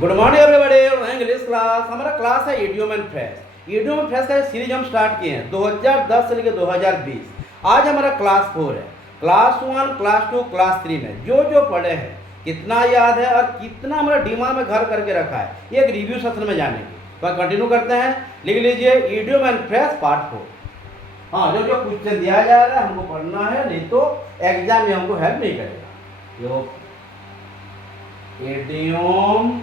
Good morning everybody. English class, हमारा class है idiom and phrase. Idiom and phrase का series हम start किए हैं 2010 से लेकर 2020। आज हमारा क्लास 4 है। क्लास 1, क्लास 2, क्लास 3 में जो जो पढ़े हैं कितना याद है और कितना हमारा दिमाग में घर करके रखा है, ये एक रिव्यू सेशन में जानेंगे। तो कंटिन्यू करते हैं। लिख लीजिए इडियम एंड फ्रेज पार्ट 4। हाँ, जो जो क्वेश्चन दिया जा रहा है हमको पढ़ना है, नहीं तो एग्जाम में हमको हेल्प नहीं करेगा। जो इडियम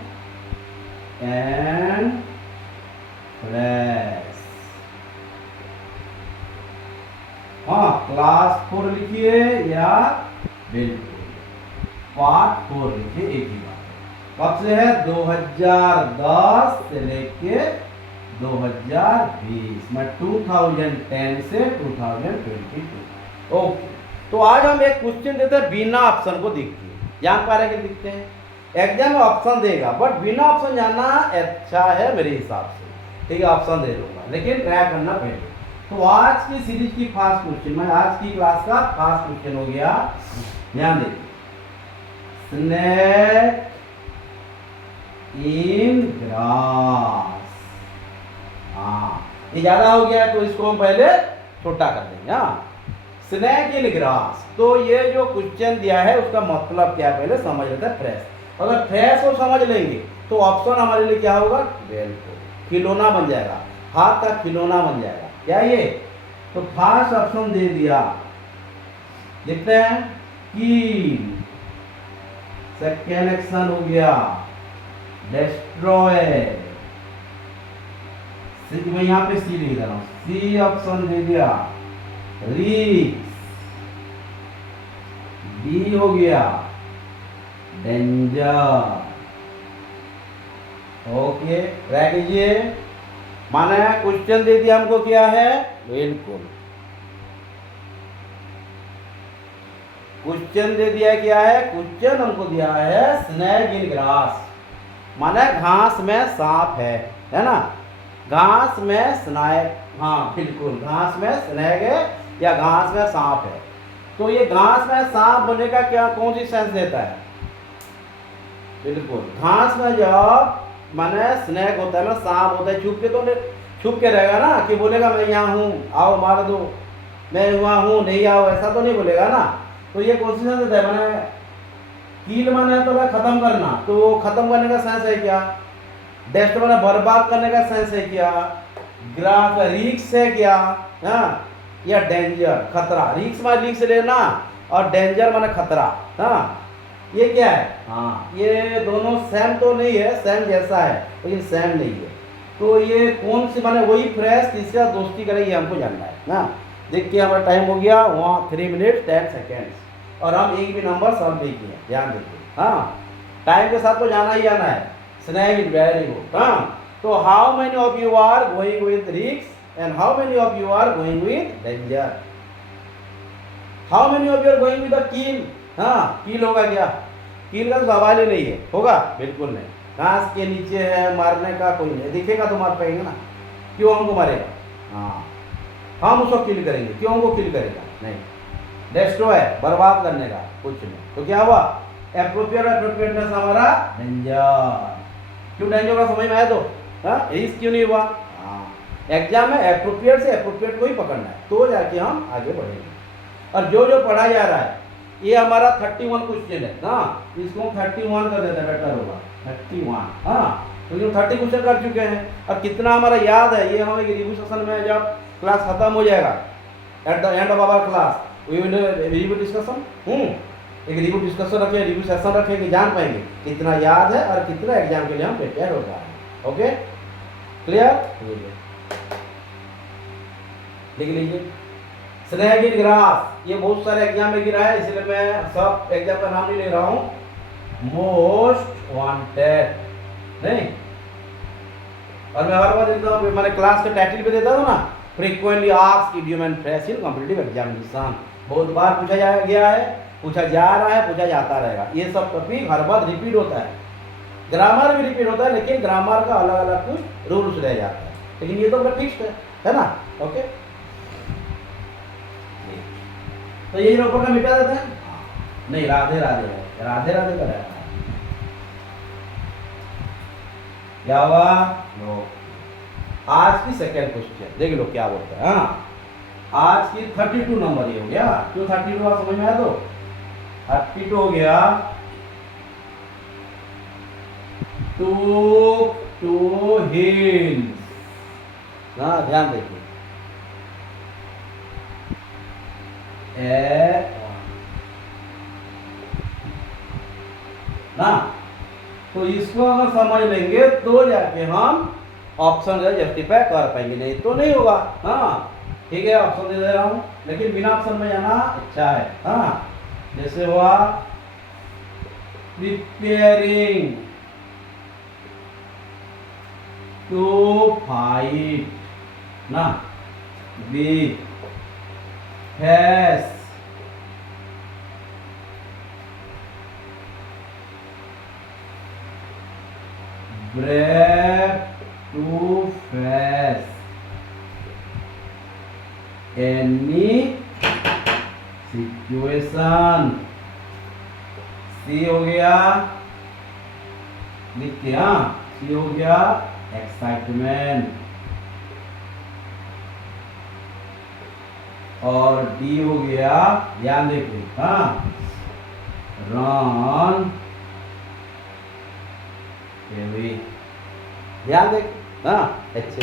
एंड फ्रेज, हाँ क्लास 4 लिखिए या बिल्कुल पार्ट 4 लिखिए, एक ही बात। कब से है? 2010 से लेके 2020 में 2010 से 2022। ओके, तो आज हम एक क्वेश्चन देते हैं बिना ऑप्शन को। देखिए, जान पा रहे कि दिखते हैं एग्जाम में ऑप्शन देगा, बट बिना ऑप्शन जाना अच्छा है मेरे हिसाब से। ठीक है, ऑप्शन दे दूंगा, लेकिन ट्राई करना पहले। तो आज की सीरीज की फर्स्ट क्वेश्चन में, आज की क्लास का फर्स्ट क्वेश्चन हो गया, ध्यान देखिए, स्नेक इन ग्रास। हाँ, ये ज्यादा हो गया तो इसको हम पहले छोटा कर देंगे। हाँ, स्नेक इन ग्रास। तो ये जो क्वेश्चन दिया है उसका मतलब क्या है पहले समझ लेते हैं। फ्रेश, अगर फ्रेश को समझ लेंगे तो ऑप्शन हमारे लिए क्या होगा? बिल्कुल खिलौना बन जाएगा, हाथ का खिलौना बन जाएगा। क्या ये? तो फर्स्ट ऑप्शन दे दिया, देखते हैं कील। सेकेंड एक्शन हो गया डिस्ट्रॉय। मैं यहां पे सी लिख रहा हूं, सी ऑप्शन दे दिया रिक्स। डी हो गया डेंजर। ओके, ट्राई कीजिए। माना क्वेश्चन दे दिया हमको, क्या है? बिल्कुल क्वेश्चन दे दिया, क्या है? क्वेश्चन हमको दिया है स्नेक इन ग्रास, माना घास में सांप है ना? घास में स्नेक, हाँ बिल्कुल घास में स्नेक है या घास में सांप है। तो ये घास में सांप बनने का क्या, कौन सी सेंस देता है? बिल्कुल घास में जब माने स्नेक होता है ना, सांप होता है, छुप के तो छुप के रहेगा ना, कि बोलेगा मैं यहाँ हूँ आओ मार दो, मैं वहाँ हूँ नहीं आओ, ऐसा तो नहीं बोलेगा ना। तो ये कोशिश देता है, मैंने कील माने तो खत्म करना, तो खत्म करने का सेंस है क्या? डेस्ट माने बर्बाद करने का सेंस है क्या? ग्राफ रिक्स है क्या? हाँ, या डेंजर खतरा। रिक्स माने रिक्स लेना और डेंजर माने खतरा। हाँ, ये क्या है? हाँ, ये दोनों सेम तो नहीं है, सेम जैसा है लेकिन सेम नहीं है। तो ये कौन सी माने वही फ्रेश तीसरा दोस्ती करेगी, हमको जानना है ना। देखिए हमारा टाइम हो गया वहाँ 3 मिनट 10 सेकेंड्स और हम एक भी नंबर सॉल्व नहीं किए, ध्यान देखिए। हाँ, टाइम के साथ तो जाना ही जाना है। Snake is very good. हाँ, तो how many of you are going with risks and how many of you are going with danger? How many of you are going with the keel? हाँ, कील होगा क्या? कील का सवाल ही नहीं है, होगा बिल्कुल नहीं। घास के नीचे है, मारने का कोई नहीं दिखेगा तो मार पाएंगे ना, क्यों हमको मारेगा? हाँ, हम उसको किल करेंगे, क्यों हमको किल करेगा? नहीं। डिस्ट्रॉय बर्बाद करने का, कुछ नहीं। तो क्या हुआ? एप्रोप्रिएटनेस हमारा डेंजर। क्यों डेंजर का समझ में आया? तो हाँ, रिस्क क्यों नहीं हुआ? हाँ, एग्जाम में एप्रोप्रिएट से एप्रोप्रिएट को ही पकड़ना है, तो जाके हम आगे बढ़ेंगे। और जो जो पढ़ा जा रहा है ये हमारा 31 क्वेश्चन है ना, इसको हम 31 कर देते हैं, बेटर होगा 31। हाँ, तो 30 क्वेश्चन कर चुके हैं और कितना हमारा याद है ये हम एक रिव्यू सेशन में जब क्लास खत्म हो जाएगा, at the end of our class we will review discussion. एक रिव्यू डिस्कशन रखें, रिव्यू सेशन रखें कि जान पाएंगे कितना याद है और कितना एग्जाम के लिए हम प्रिपेयर हो जा रहे हैं। Okay, clear? लिख लीजिए स्नेक इन ग्रास। ये बहुत सारे एग्जाम में गिरा है, इसलिए मैं सब एग्जाम का नाम नहीं ले रहा हूं। मोस्ट वांटेड नहीं, और मैं हर बार देता हूं, मैंने क्लास के टाइटल पे देता था ना, frequently asked idiom and phrase in competitive examination. बहुत बार पूछा गया है, पूछा जा रहा है, पूछा जाता रहेगा। ये सब टॉपिक हर बार रिपीट होता है, ग्रामर भी रिपीट होता है, लेकिन ग्रामर का अलग अलग कुछ रूल्स रह जाता है, लेकिन ये तो फिक्स्ड है ना। ओके, तो यही ऊपर का मिटा देते हैं। नहीं, राधे राधे है, राधे राधे का रहता है। क्या हुआ? नो। आज की सेकेंड क्वेश्चन देख लो क्या बोलता है। हाँ, आज की 32 नंबर ये हो गया। क्यों 32 हुआ समझ में आया? तो 32 हो गया। टू हिल्स ना, ध्यान देखिए। ना, तो इसको अगर समझ लेंगे तो जाके हम ऑप्शन जस्टिफाई कर पाएंगे, नहीं तो नहीं होगा। हाँ ठीक है, ऑप्शन दे रहा हूँ, लेकिन बिना ऑप्शन में जाना अच्छा है। हाँ, जैसे हुआ प्रिपेयरिंग टू फाइट ना with hash brave to face any situation। सी हो गया, लिखते हैं। हाँ, सी हो गया एक्साइटमेंट, और डी हो गया, ध्यान देखिए, हाँ, रन ध्यान देख। हाँ अच्छे,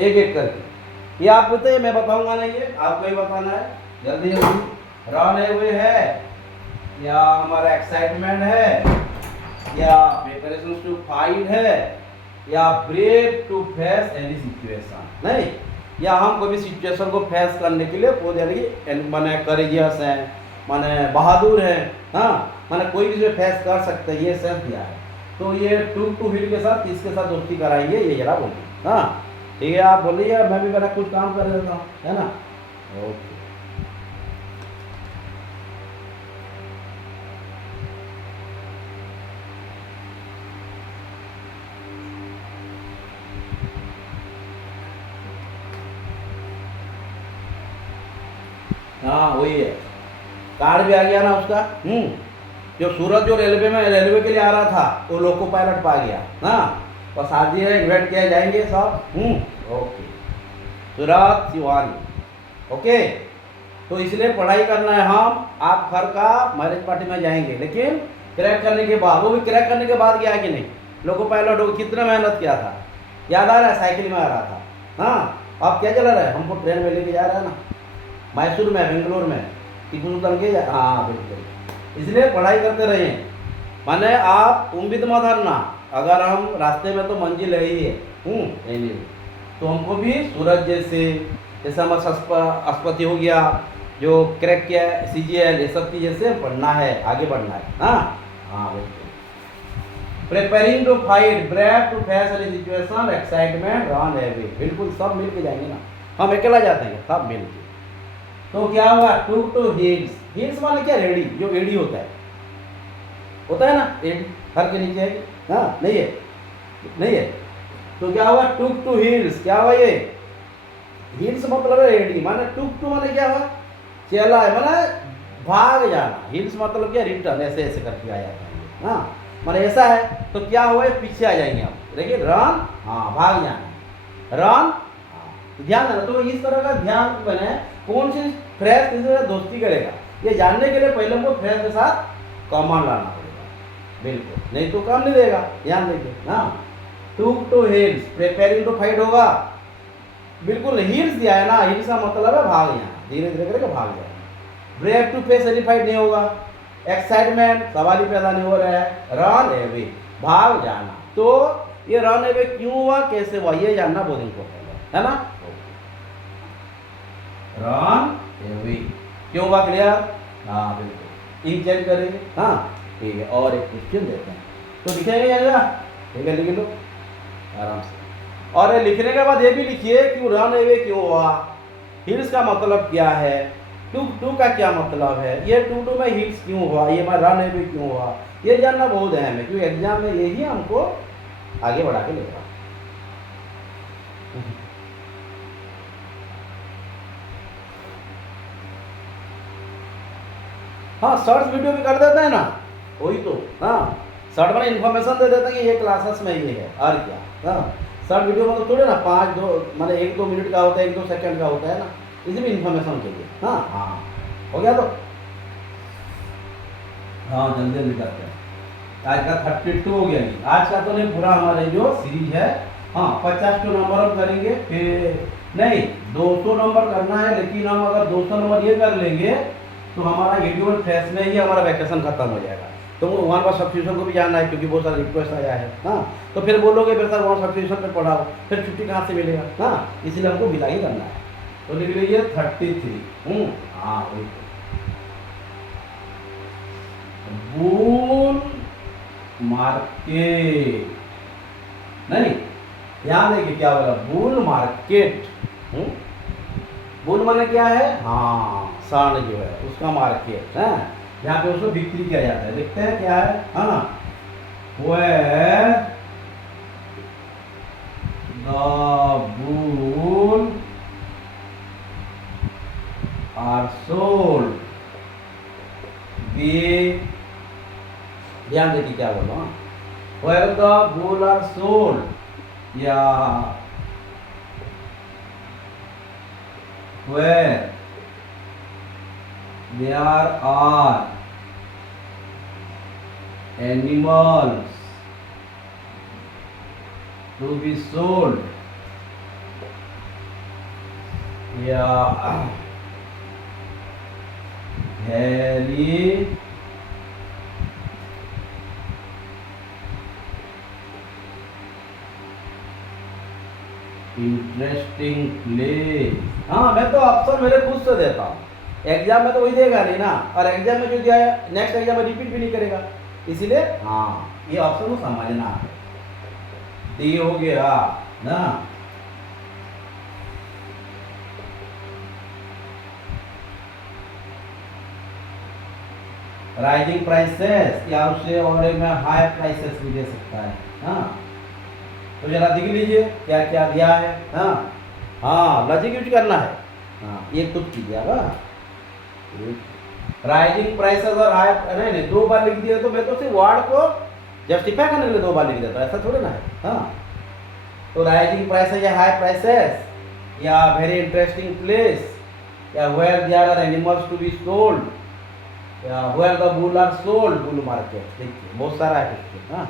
एक एक करके ये आप बताइए, मैं बताऊंगा नहीं, ये आपको ही बताना है। जल्दी जल्दी। रन अवे है, या हमारा एक्साइटमेंट है, या प्रिपरेशन टू फाइट है, या brave to face any situation. नहीं, या हम कोई भी सिचुएशन को फेस करने के लिए माने करेजियस है, माने बहादुर है। हाँ, माने कोई भी फेस कर सकते हैं, ये सेंस दिया है। तो ये टू हिल के साथ किसके साथ दोस्ती कराएंगे, ये जरा बोलिए। हाँ ठीक है, आप बोलिए, मैं भी मेरा कुछ काम कर देता हूँ, है ना। ओके, हाँ वही है, कार्ड भी आ गया ना उसका। जो सूरज जो रेलवे के लिए आ रहा था, वो लोको पायलट पा गया। हाँ, बस आज ही इन्वाइट किया जाएंगे सब। ओके, सूरत शिवानी। ओके, तो इसलिए पढ़ाई करना है। हम आप घर का मैरिज पार्टी में जाएंगे, लेकिन क्रैक करने के बाद, वो भी क्रैक करने के बाद गया कि नहीं, लोको पायलट हो कितना मेहनत किया था, याद आ रहा है? साइकिल में आ रहा था। हाँ, अब क्या चला रहा है, हमको ट्रेन में लेके जा रहा है ना, मैसूर में, बेंगलोर में, टीपू सुल्तान के। हाँ बिल्कुल, इसलिए पढ़ाई करते रहिए। माने आप उम्मीद मत हारना, अगर हम रास्ते में तो मंजिल है ही है। नहीं, तो हमको भी सूरज जैसे हमारा अस्पति हो गया, जो क्रैक किया CGL, ये सब की जैसे पढ़ना है, आगे बढ़ना है। हाँ हाँ बिल्कुल। Preparing to fight, brave to face any situation, excitement, run away, बिल्कुल सब मिल के जाएंगे ना, हम अकेला जाते हैं, सब मिल के। तो क्या हुआ? To hills. हिल्स माने क्या? रेडी, जो एडी होता है ना, एडी हर के नीचे है। हाँ नहीं है, नहीं है। तो क्या हुआ? टू हिल्स, क्या हुआ? ये हिल्स मतलब है एडी, माने टू माने क्या हुआ? चला है, माने भाग जाना। हिल्स मतलब क्या? रिटर्न, ऐसे ऐसे करके आ जाता है। हाँ, माने ऐसा है, तो क्या हुआ? पीछे आ जाएंगे हम, देखिए रन, हाँ भाग जाना, रन। ध्यान देना, तो इस तरह का ध्यान बने, कौन सी फ्रेज किसी से दोस्ती करेगा, ये जानने के लिए पहले हमको फ्रेज के साथ कॉमन लाना पड़ेगा, बिल्कुल, नहीं तो काम नहीं देगा। ध्यान देखिए ना, to hills, preparing to fight होगा, बिल्कुल हिल्स दिया है ना, हिल्स का मतलब है भाग जाना, धीरे धीरे करके भाग जाना। Brave to face any fight नहीं होगा, एक्साइटमेंट सवाल ही पैदा नहीं हो रहा है, रन अवे, भाग जाना। तो ये रन अवे क्यों हुआ, कैसे हुआ, ये जानना बहुत इंपॉर्टेंट है ना। रन अवे क्यों हुआ, क्लियर? हाँ बिल्कुल, इंक चेंज करेंगे। हाँ ठीक है, और एक क्वेश्चन देते हैं, तो लिखेंगे या ठीक है, लिख लो आराम से। और लिखने के बाद ये भी लिखिए कि रन अवे क्यों हुआ, हिल्स का मतलब क्या है, टू का क्या मतलब है, ये टू में हिल्स क्यों हुआ, ये मैं रन अवे क्यों हुआ, ये जानना बहुत अहम है, क्योंकि एग्जाम में यही हमको आगे बढ़ा के लेगा। हाँ, शॉर्ट्स वीडियो भी कर देते हैं ना, वही तो। हाँ, शॉर्ट मैंने इन्फॉर्मेशन दे देता कि ये क्लासेस में ये है और क्या। हाँ, शॉर्ट वीडियो मतलब थोड़े ना 5-2 मतलब 1-2 मिनट का होता है, 1-2 सेकंड का होता है ना, इसी में इन्फॉर्मेशन के लिए। हाँ हाँ, हो गया। तो हाँ जल्दी जल्दी करते हैं। आज का 32 हो गया जी। आज का तो नहीं, पूरा हमारे जो सीरीज है। हाँ 50 नंबर हम करेंगे, फिर नहीं 200 नंबर करना है, लेकिन हम अगर 200 नंबर ये कर लेंगे तो हमारा वीडियो फेस में ही हमारा वैकेशन खत्म हो जाएगा। तो वो वन वर्ड सब्सटीट्यूशन को भी जानना है, क्योंकि बहुत सारा रिक्वेस्ट आया है। हाँ, तो फिर बोलोगे फिर सर वन सब्सटीट्यूशन पे पढ़ाओ, फिर छुट्टी कहाँ से मिलेगा। हाँ, इसलिए हमको मिला ही करना है। तो लिख लीजिए 33। हाँ वही बुल मार्केट, नहीं ध्यान देखिए क्या बोला, बुल मार्केट। बुल माने क्या है, हाँ सांड जो है उसका मार्केट है, यहाँ पे उसको बिक्री किया जाता है। देखते हैं क्या है, हाँ where the bull are sold, ध्यान देखिए क्या बोलो, where the bull are sold या where there are animals to be sold या very इंटरेस्टिंग प्लेस। हाँ मैं तो ऑप्शन मेरे खुद से देता हूँ, एग्जाम में तो वही देगा नहीं ना, और एग्जाम में जो दिया है नेक्स्ट एग्जाम में रिपीट भी नहीं करेगा, इसीलिए हाँ ये ऑप्शन को समझना है। डी हो गया ना, राइजिंग प्राइसेस या उससे और में हाई प्राइसेस भी दे सकता है। हाँ तो जरा देख लीजिए क्या क्या दिया है। हाँ हाँ लॉजिक यूज करना है। हाँ ये खुद कीजिए अब, राइजिंग प्राइसेस और हाई, नहीं नहीं 2 बार लिख दिया तो मैं तो सिर्फ वर्ड को जस्टिफाई करने के लिए 2 बार लिख देता हूँ, ऐसा थोड़ा ना है। हाँ तो राइजिंग प्राइसेस या हाई प्राइसेस या वेरी इंटरेस्टिंग प्लेस या where there are animals to be sold या where the bull are sold, bull market. देखिए बहुत सारा है इसमें। हाँ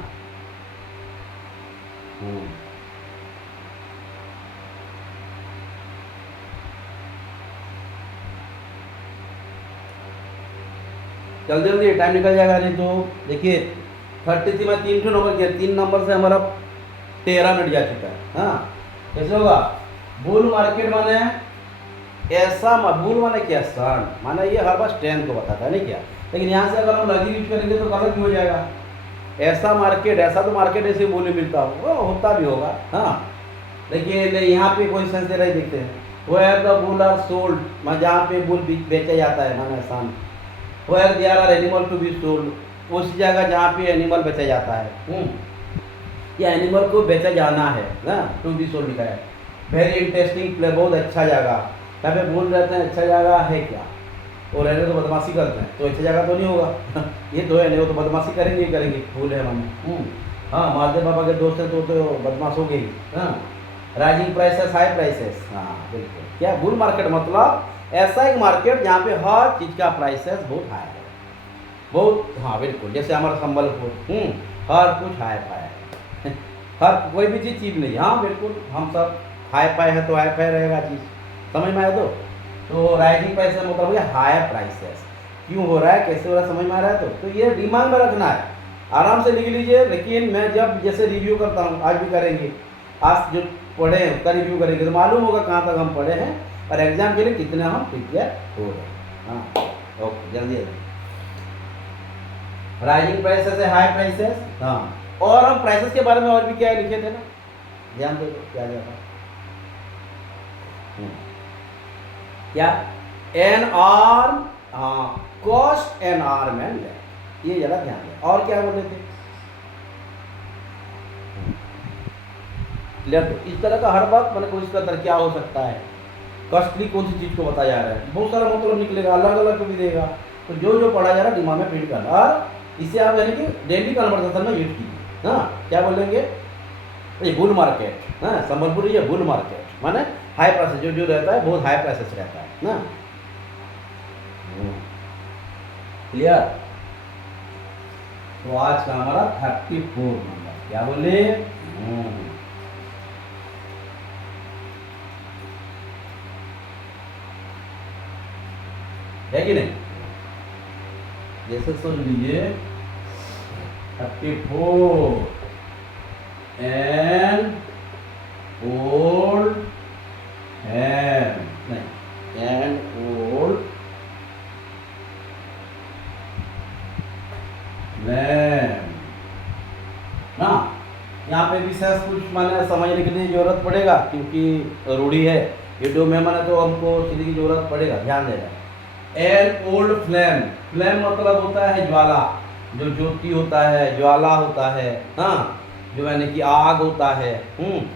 जल्दी जल्दी टाइम निकल जाएगा, नहीं तो देखिए 33 में 3 नंबर किया, 3 नंबर से हमारा 13 मिनट जा चुका है। हाँ कैसे होगा, बुल मार्केट माने ऐसा, बुल माने क्या, सन माने ये हर बार स्ट्रेंथ को बताता है नहीं क्या, लेकिन यहाँ से अगर हम लगी यूज करेंगे तो गलत भी हो जाएगा। ऐसा मार्केट, ऐसा तो मार्केट ऐसे बोली मिलता हो, होता भी होगा। हाँ देखिए यहाँ पे कोई सेंस दे रहे देखते हैं, where the bull are sold, जहाँ पे बुल बेचा जाता है माने सन, where there are animal to be sold, उस जगह जहाँ पे एनिमल बेचा जाता है, या एनिमल को बेचा जाना है ना, टू बी सोल्ड लिखा है। वेरी इंटरेस्टिंग प्ले, बहुत अच्छा जगह, यहाँ पे बोल रहते हैं अच्छा जगह है क्या, और रहने तो बदमाशी करते हैं, तो अच्छी जगह तो नहीं होगा। ये तो है नहीं, वो तो बदमाशी करेंगे ही करेंगे, भूल है माने। हाँ महादेव बाबा के दोस्त है तो बदमाश हो गई। हाँ राइजिंग प्राइसेस हाई प्राइसेस, हाँ बिल्कुल। क्या बुल मार्केट मतलब ऐसा एक मार्केट जहाँ पे हर चीज़ का प्राइसेस बहुत हाई है, बहुत। हाँ बिल्कुल, जैसे हमारा संबलपुर, हर कुछ हाई फाई है। हर कोई भी चीज़ चीप नहीं। हाँ बिल्कुल, हम सब हाई फाई है तो हाई फाई रहेगा चीज़, समझ में आया। तो राइजिंग प्राइस का मतलब है हायर प्राइसेस, क्यों हो रहा है, कैसे हो रहा है, समझ में आ रहा है। तो ये दिमाग में रखना है, आराम से लिख लीजिए। लेकिन मैं जब जैसे रिव्यू करता हूँ, आज भी करेंगे, आज जो पढ़े हैं उसका रिव्यू करेंगे तो मालूम होगा कहाँ तक हम पढ़े हैं और एग्जाम के लिए कितने हम प्रिपेयर हो रहे हैं। हाँ ओके, जल्दी जल्दी। राइजिंग प्राइसेस है हाई प्राइसेस। हाँ और हम प्राइसेस के बारे में और भी क्या लिखे थे ना, ध्यान दो क्या जाता क्या, एन आर, हाँ कॉस्ट एन आर में, ये जरा ध्यान दें। और क्या बोले थे, तो इस तरह का हर बात मैंने कोशिश करता है क्या हो सकता है, कॉस्टली कौन सी चीज़ को बताया जा रहा है, बहुत सारा मतलब निकलेगा, अलग अलग भी देगा। तो जो जो पढ़ा जा रहा है दिमाग में फीड करना। और इसे आप यानी कि डेली कन्वर्सेशन में यूज कीजिए। हाँ, क्या बोलेंगे, ये बुल मार्केट, हाँ संबलपुरी ये बुल मार्केट माने हाई प्राइसेस, जो जो रहता है बहुत हाई प्राइसेस रहता है ना। क्लियर। तो आज का हमारा 34 नंबर, क्या बोले, है कि नहीं। जैसे सुन लीजिए 34 एन ओल्ड हैम, नहीं एन ओल्ड लैम्प ना। यहाँ पे विशेष कुछ माने समझने के लिए जरूरत पड़ेगा, क्योंकि रूढ़ी है वीडियो में, माने तो हमको सीधी की जरूरत पड़ेगा, ध्यान देना। एन ओल्ड फ्लेम, फ्लेम मतलब होता है ज्वाला, जो ज्योति होता है, ज्वाला होता है, हाँ जो यानी कि आग होता है,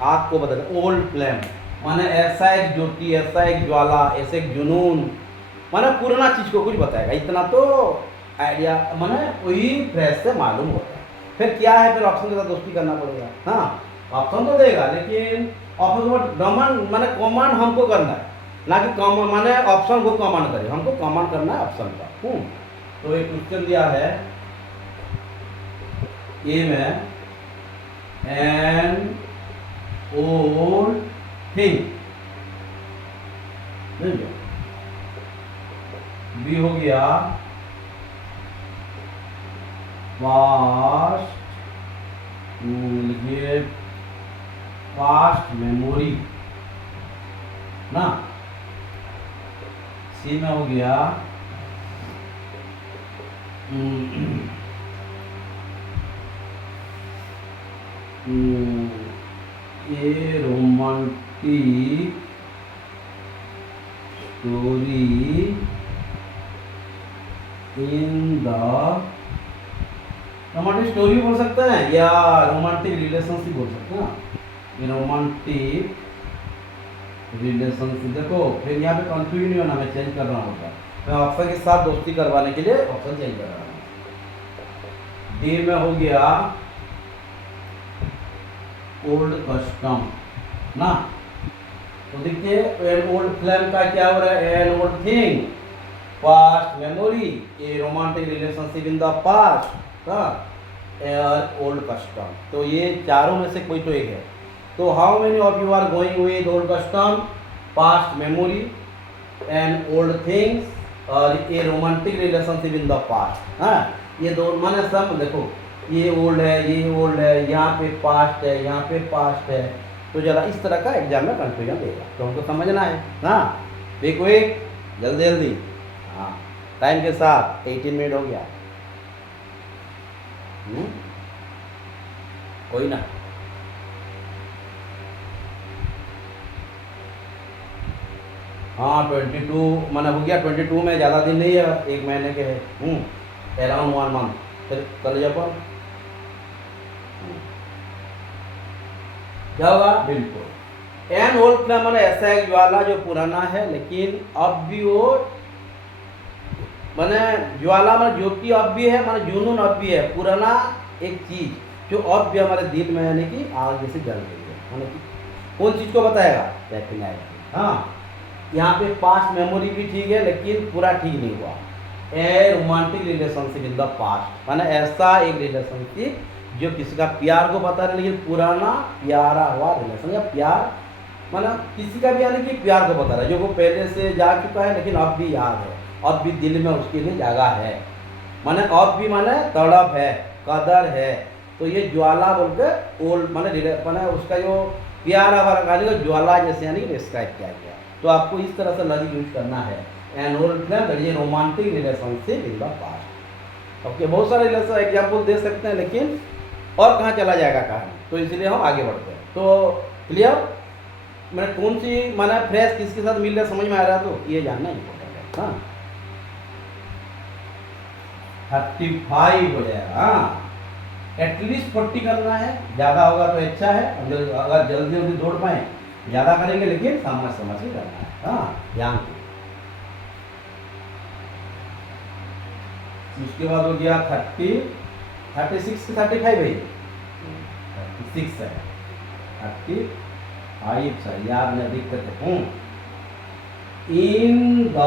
आग को बदल, ओल्ड फ्लेम माने ऐसा एक ज्योति, ऐसा एक ज्वाला, ऐसे एक जुनून, माने पुराना चीज को कुछ बताएगा, इतना तो आइडिया माने वही फ्रेश से मालूम होता है। फिर क्या है, फिर ऑप्शन के साथ दोस्ती करना पड़ेगा। हाँ ऑप्शन तो देगा, लेकिन ऑप्शन को कमांड माने कमांड हमको करना है, ना कि कमांड माने ऑप्शन को कमांड करे, हमको कमांड करना है ऑप्शन का। तो एक क्वेश्चन दिया है ए में, एन ओल्ड थिंग, बी हो गया पास्ट, लिखिए पास्ट मेमोरी ना। सी में हो गया ए romantic story in the, romantic story बोल सकते हैं या रोमांटिक रिलेशनशिप बोल सकते हैं ना, रोमांटिक रिलेशनशिप। देखो फिर यहाँ पे कंफ्यूज नहीं होना, मैं चेंज कर रहा होगा, मैं ऑप्शन के साथ दोस्ती करवाने के लिए ऑप्शन चेंज कर रहा हूँ। डी में हो गया ओल्ड कस्टम ना। तो देखिए एन ओल्ड फ्लेम का क्या हो रहा है, an old thing, past memory, A romantic relationship in the past, old custom. तो ये चारों में से कोई तो एक है। तो how many of you are going with old custom, past memory and old things और a romantic relationship in the past. हाँ ये दो माने सब देखो, ये ओल्ड है, ये ओल्ड है, यहाँ पे पास्ट है, यहाँ पे पास्ट है, तो जरा इस तरह का एग्जाम में कंफ्यूजन देगा, तो हमको समझना है। हाँ क्विक क्विक, जल्दी जल्दी, हाँ टाइम के साथ 18 मिनट हो गया। कोई ना, हाँ 22 मैंने हो गया, 22 में ज़्यादा दिन नहीं है, एक महीने के है, अराउंड 1 मंथ। फिर कर जाओ क्या होगा, बिल्कुल एन ओल्ड फ्लेम मैंने ऐसा एक ज्वाला जो पुराना है, लेकिन अब भी वो मैंने ज्वाला में ज्योति अब भी है, मैंने जुनून अब भी है, पुराना एक चीज जो अब भी हमारे दिल में यानी कि आग जैसे जल रही है, यानी कि कौन चीज को बताएगा, डेफिनेटली। हाँ यहाँ पे पास्ट मेमोरी भी ठीक है, लेकिन पूरा ठीक नहीं हुआ। ए romantic relationship in the past माने ऐसा एक रिलेशनशिप जो किसी का प्यार को बता रहे, लेकिन पुराना प्यारा हुआ रिलेशन, या प्यार माना किसी का भी यानी कि प्यार को बता रहा है, जो वो पहले से जा चुका है लेकिन अब भी याद है, अब भी दिल में उसके लिए जगह है, माने अब भी माने तड़प है, कदर है। तो ये ज्वाला बोल के ओल्ड माने उसका जो प्यार हमारा गाने को ज्वाला जैसे यानी डिस्क्राइब किया गया। तो आपको इस तरह से लॉजिक यूज करना है, an old flame that is romantic relationship in the past. Okay बहुत सारे रिलेशन एग्जाम्पल दे सकते हैं, लेकिन और कहाँ चला जाएगा कहानी, तो इसलिए हम आगे बढ़ते हैं। तो क्लियर, मैंने कौन सी माना फ्रेश किसके साथ मिल रहा है, समझ में आ रहा है, तो ये जानना इम्पोर्टेंट है। हाँ 35 हो जाएगा, हाँ एटलीस्ट 40 करना है, ज़्यादा होगा तो अच्छा है, अगर जल्दी जल्दी दौड़ पाए ज़्यादा करेंगे, लेकिन समझ समझ के करना है। हाँ ध्यान उसके बाद हो गया 30, 36 की 35 है, 36 है, 35 सर, याद में दिक्कत हूँ। इन द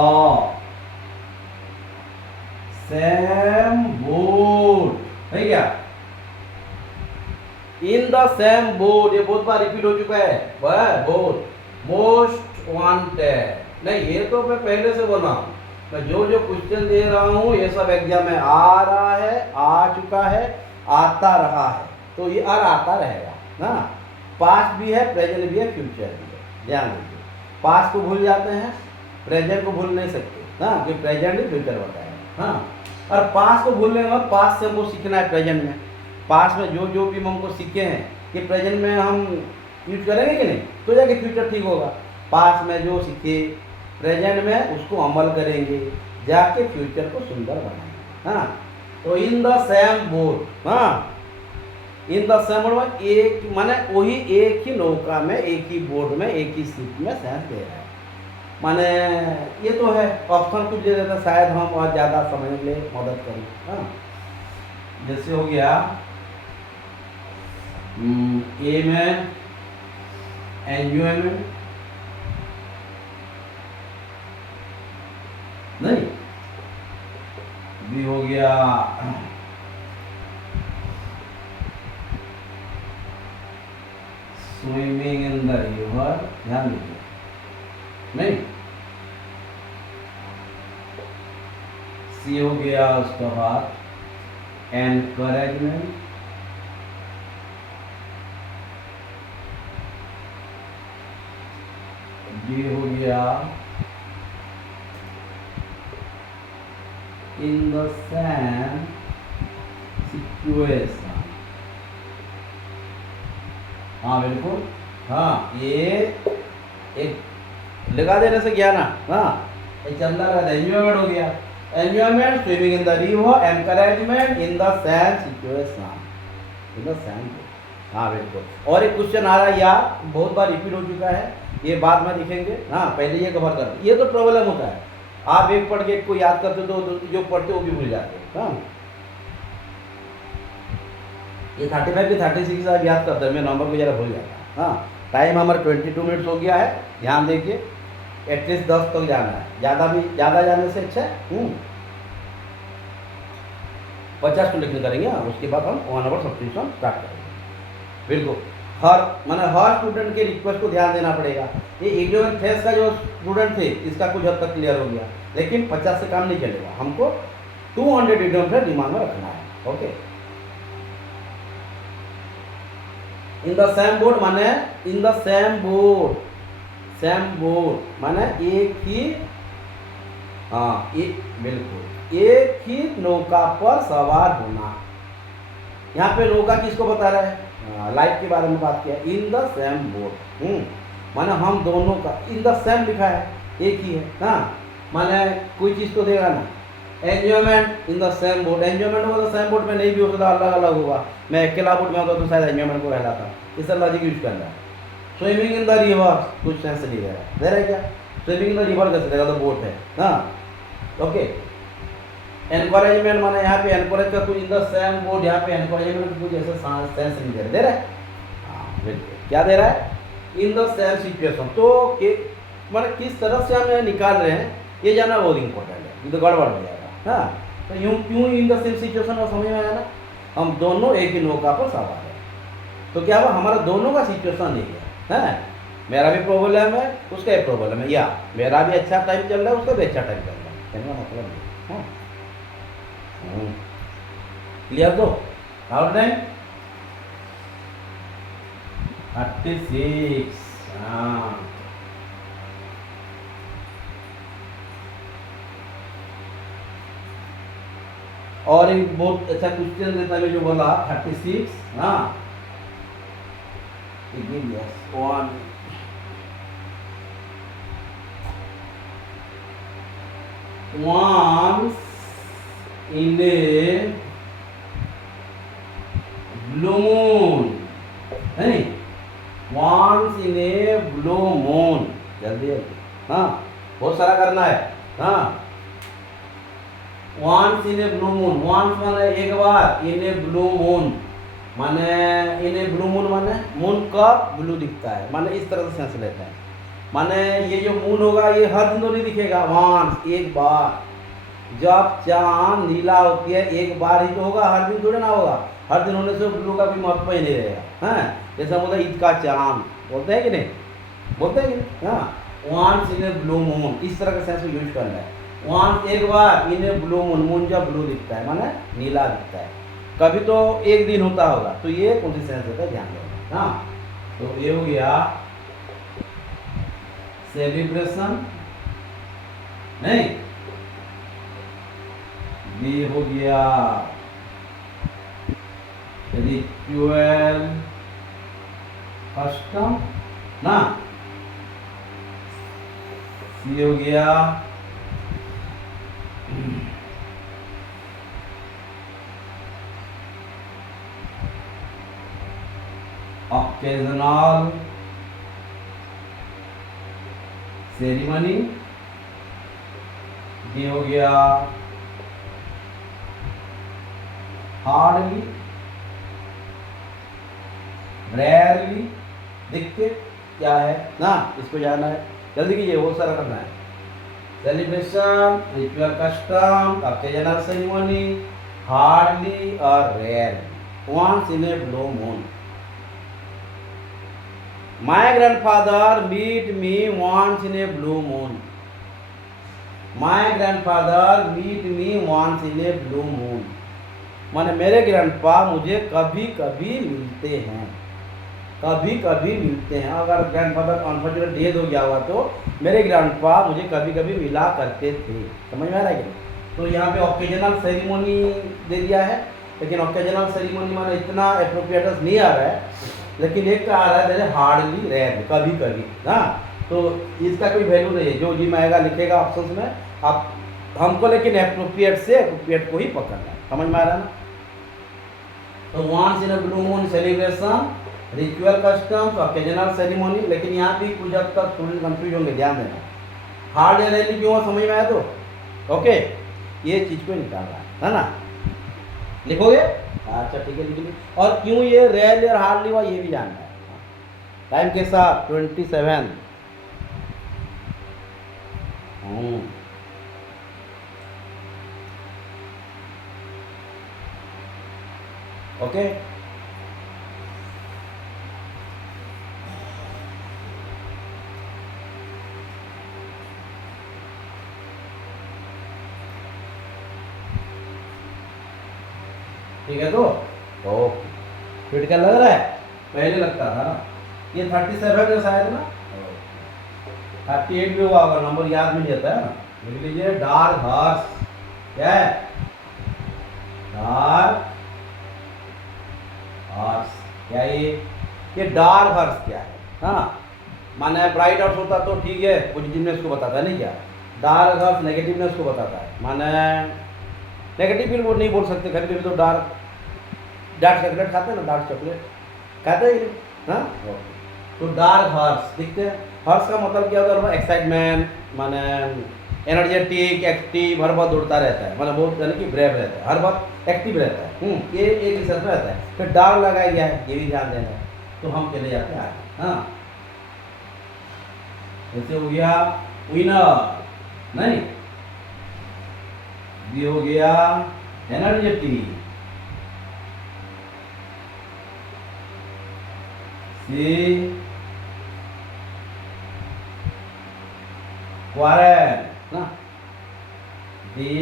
सेम बोट है क्या? इन द सेम बोट, ये बहुत बार रिपीट हो चुका है, वह बोट मोस्ट वांटेड। नहीं, ये तो मैं पहले से बोला हूँ, मैं जो जो क्वेश्चन दे रहा हूँ ये सब एग्जाम में आ रहा है, आ चुका है, आता रहा है, तो ये आता रहेगा ना। पास्ट भी है, प्रेजेंट भी है, फ्यूचर भी है, ध्यान दीजिए। पास्ट को भूल जाते हैं, प्रेजेंट को भूल नहीं सकते ना, कि प्रेजेंट ही फ्यूचर होता है। हाँ, और पास्ट को भूलने के बाद पास्ट से हमको सीखना है प्रेजेंट में। पास्ट में जो जो भी हम हमको सीखे हैं कि प्रेजेंट में हम यूज करेंगे कि नहीं, तो जाके फ्यूचर ठीक होगा। पास्ट में जो सीखे प्रेजेंट में उसको अमल करेंगे, जाके फ्यूचर को सुंदर बनाएंगे। हाँ, तो इन द सेम बोट, हाँ, इन द सेम बोट में एक माने वही एक ही नौका में, एक ही बोट में, एक ही शिप में सेंस दे रहा है। माने ये तो है, ऑप्शन कुछ दे देता शायद हम और ज़्यादा समझने के लिए मदद करें। हाँ, जैसे हो गया ए में एंजॉयमेंट, नहीं, बी हो गया स्विमिंग इन द रिवर, ध्यान दीजिए, नहीं, सी हो गया उसका बाद एनकरेजमेंट, डी हो गया इन द सेम सिचुएशन। हाँ बिल्कुल, हाँ, ये एक लगा देने से क्या ना, हाँ, ये चंदा लगा दे, एंजॉयमेंट हो गया, enjoyment, swimming in the river, encouragement, in the same situation, in the same. हाँ बिल्कुल। और एक क्वेश्चन आ रहा है यार, बहुत बार रिपीट हो चुका है, ये बाद में दिखेंगे। हाँ, पहले ये कवर कर, ये तो प्रॉब्लम होता है, आप एक पढ़ के एक को याद करते तो जो पढ़ते वो भी भूल जाते। हाँ, ये 35 की 36 आप याद करते हैं, मैं नंबर को जरा भूल जाता। हाँ, टाइम हमारा 22 मिनट्स हो गया है, ध्यान देखिए, एटलीस्ट 10 तक जाना है, ज़्यादा जाने से अच्छा है 50 को लिखने करेंगे। उसके बाद हम 1 आवर सब्सटीट्यूशन स्टार्ट करेंगे। बिल्कुल, हर स्टूडेंट के रिक्वेस्ट को ध्यान देना पड़ेगा। ये इडियम फेस का जो स्टूडेंट थे इसका कुछ हद तक क्लियर हो गया, लेकिन 50 से काम नहीं चलेगा, हमको 200 इडियम फेस दिमाग में रखना है। Okay, in the same boat माने in the same boat, same boat माने एक ही, हाँ, एक बिल्कुल एक ही नौका पर सवार होना। यहाँ पे नौका किसको बता रहा है? लाइफ के बारे में बात किया, इन द सेम बोट। माने हम दोनों का, इन द सेम लिखा है, एक ही है। हाँ, माने कोई चीज़ तो देगा ना, enjoyment in the same boat, enjoyment होगा तो सेम बोट में नहीं भी हो सकता, अलग अलग होगा। मैं अकेला बोट में होता तो शायद एंजॉयमेंट को कहलाता, इस लॉजिक यूज करना है। स्विमिंग इन द रिवर कुछ सेंस नहीं दे रहा है क्या? स्विमिंग इन द रिवर कैसे देगा, तो बोट है। हाँ, ओके। एनकरेजमेंट माने यहाँ पे एनकरेज का कुछ इन द सेम बोट, यहाँ पे एनकरेजमेंट कुछ ऐसा सेंस नहीं दे रहा है। हाँ बिल्कुल, क्या दे रहा है? इन द सेम सिचुएशन। तो माने किस तरह से हम निकाल रहे हैं ये जानना बहुत इंपॉर्टेंट है, ये तो गड़बड़ हो जाएगा। हाँ, तो यूँ क्यों इन द सेम सिचुएशन का समझ में आया ना, हम दोनों एक ही नौका पर सवार है। तो क्या हुआ, हमारा दोनों का सिचुएशन नहीं है। मेरा भी प्रॉब्लम है, उसका भी प्रॉब्लम है, या मेरा भी अच्छा टाइम चल रहा है, उसका भी अच्छा टाइम चल रहा है, कहने का मतलब नहीं। हाँ, क्लियर? तो आउट टाइम 36। हाँ, और एक बहुत अच्छा क्वेश्चन देता है जो बोला 36। हाँ, one once in a blue moon, नहीं, once in a blue moon, जल्दी जल्दी। हाँ, बहुत सारा करना है। हाँ, once in a blue moon, once माने एक बार, इन ए ब्लू मून माने, इन ए ब्लू मून माने मून कब ब्लू दिखता है, माने इस तरह से सेंस लेते हैं। माने ये जो मून होगा ये हर दिन तो नहीं दिखेगा, वंस एक बार, जब चांद नीला होती है एक बार ही तो होगा, हर दिन थोड़े ना होगा, हर दिन होने से ब्लू का भी महत्व ही नहीं रहेगा। हाँ, जैसा बोलते ईद का चांद बोलते हैं कि नहीं, बोलते हैं कि नहीं। हाँ, once in a blue moon, इस तरह का सेंस यूज करना है। वंस एक बार, in a blue moon, moon जब ब्लू दिखता है माने नीला दिखता है, कभी तो एक दिन होता होगा, तो ये कौन सी सेंस होता है ध्यान देना। हाँ, तो ये हो गया सेलिब्रेशन, नहीं, ये हो गया रिचुअल कस्टम ना, ये हो गया occasional ceremony, ये हो गया हार्डली, रेयरली, देखते क्या है ना, इसको जानना है, जल्दी कीजिए, वो सारा करना है। Celebration, ritual custom, occasional ceremony, hardly और rarely, once in a blue moon. My grandfather meet me once in a blue moon. My grandfather meet me once in a blue moon. माने मेरे ग्रैंडपा मुझे कभी कभी मिलते हैं, कभी कभी मिलते हैं। अगर ग्रैंडफादर अनफॉर्चुनेट डेथ हो गया हुआ तो मेरे ग्रैंडपा मुझे कभी कभी मिला करते थे। समझ में आ रहा है कि? तो यहाँ पे ऑकेजनल सेरिमोनी दे दिया है, लेकिन ऑकेजनल सेरिमोनी माने इतना अप्रोप्रिएटस नहीं आ रहा है, लेकिन एक का आ रहा है जैसे हार्डली, रेयर, कभी कभी ना, तो इसका कोई वैल्यू नहीं है, जो जी में आएगा लिखेगा ऑप्शंस में आप, हमको लेकिन अप्रोप्रिएट से अप्रोप्रिएट को ही पकड़ना है। समझ में आ रहा है ना? तो once in a blue moon celebration, ritual customs, occasional ceremony, लेकिन यहाँ भी कुछ हद तक स्टूडेंट कंफ्यूज होंगे, ध्यान देना। हार्ड रेयरली क्यों समझ में आया तो ओके, ये चीज को निकाल रहा है ना, लिखोगे? अच्छा ठीक है, लिख लीजिए। और क्यों ये रेयरली और हार्डली हुआ ये भी जानना है। टाइम के साथ 27। ओके, ठीक है। तो फिर क्या लग रहा है? पहले लगता था ना, ये 37 है शायद ना, 38 भी हुआ, अगर नंबर याद नहीं रहता है ना, लिख लीजिए। डार्क हॉर्स क्या है? डार्क हॉर्स क्या ये डार्क हॉर्स क्या है? हाँ, माने ब्राइट हॉर्स होता तो ठीक है, पॉजिटिवनेस को बताता है, नहीं क्या? डार्क हॉर्स नेगेटिवनेस को बताता है, माने नेगेटिव भी वो नहीं बोल सकते, कभी कभी तो डार्क चॉकलेट खाते हैं ना, डार्क चॉकलेट खाते हैं, हाँ। तो डार्क हॉर्स दिखते हैं। हॉर्स का मतलब क्या होता है? एक्साइटमेंट, माने एनर्जेटिक, एक्टिव, हर वक्त दौड़ता रहता है, मतलब बहुत यानी कि ब्रेव रहता है, हर वक्त एक्टिव रहता है। ये एक रिसर्च में रहता है। फिर डार्क लगाया गया है, ये भी ध्यान देना है। तो हम चले जाते हैं आगे। हाँ, जैसे हो गया विनर, नहीं, ये हो गया एनर्जेटिक, क्वारल ना, दी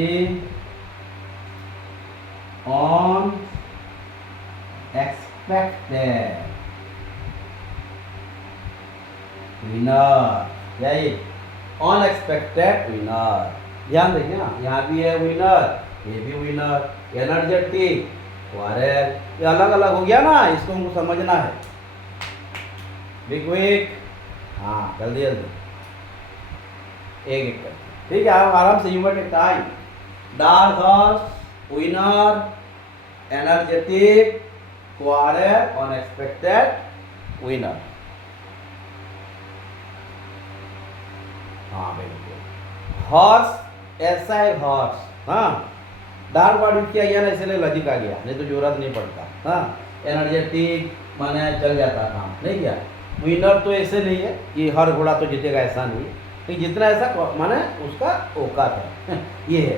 ऑन एक्सपेक्टेड विनर, क्या ये अनएक्सपेक्टेड विनर। ध्यान देखिए ना, यहाँ भी है विनर, ये भी विनर, एनर्जेटिक, क्वारल, ये अलग अलग हो गया ना, इसको हमको समझना है। क्विक, हाँ जल्दी जल्दी एक एक कर, ठीक है, आप आराम से unit take time. Dark horse, winner, energetic, quarrel, unexpected winner. हाँ बिल्कुल, हॉर्स, ऐसा एक हॉर्स, हाँ डार्क वर्ड यूज किया गया ना, इसलिए लॉजिक आ गया, नहीं तो जरूरत नहीं पड़ता। हाँ, एनर्जेटिक माने चल जाता काम, नहीं क्या। विनर तो ऐसे नहीं है कि हर घोड़ा तो जीतेगा, ऐसा नहीं, कि जितना ऐसा माने उसका औकात है ये है।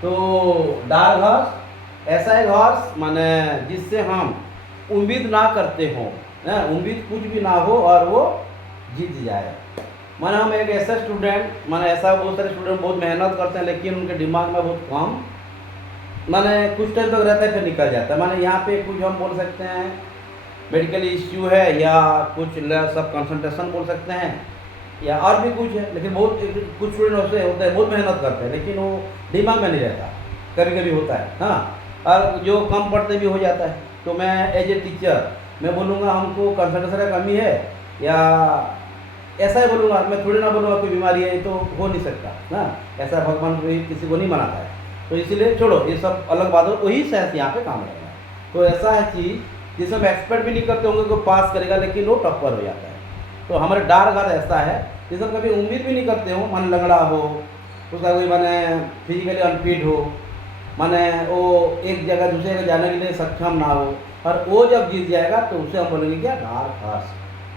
तो डार्क हॉर्स ऐसा एक हॉर्स माने जिससे हम उम्मीद ना करते हो, उम्मीद कुछ भी ना हो और वो जीत जाए। माने हम एक ऐसा स्टूडेंट, माने ऐसा बहुत सारे स्टूडेंट बहुत मेहनत करते हैं लेकिन उनके दिमाग में बहुत कम माने कुछ टाइम तक रहता है फिर निकल जाता है। माने यहाँ पे कुछ हम बोल सकते हैं मेडिकल इश्यू है, या कुछ लॉस ऑफ कंसंट्रेशन बोल सकते हैं, या और भी कुछ है। लेकिन बहुत कुछ स्टूडेंट ऐसे होते हैं बहुत मेहनत करते हैं लेकिन वो दिमाग में नहीं रहता, कभी कभी होता है। हाँ, और जो कम पढ़ते भी हो जाता है। तो मैं एज ए टीचर मैं बोलूँगा हमको कंसंट्रेशन का कमी है, या ऐसा ही बोलूँगा, मैं थोड़ी ना बोलूँगा कोई बीमारी है, ये तो हो नहीं सकता ना, ऐसा भगवान कोई किसी को नहीं मनाता है। तो इसीलिए छोड़ो ये सब अलग बात हो, वही सेंस यहाँ पे काम रहेगा। तो ऐसा है चीज़ जिसे हम एक्सपेक्ट भी नहीं करते होंगे कि पास करेगा लेकिन वो टॉपर हो जाता है। तो हमारे डार्क हॉर्स ऐसा है जिसे हम कभी उम्मीद भी नहीं करते हो, मन लंगड़ा हो, उसका कोई माने फिजिकली अनफिट हो, माने वो एक जगह दूसरे जगह जाने के लिए सक्षम ना हो, और वो जब जीत जाएगा तो उसे हम बोलेंगे क्या, डार्क हॉर्स,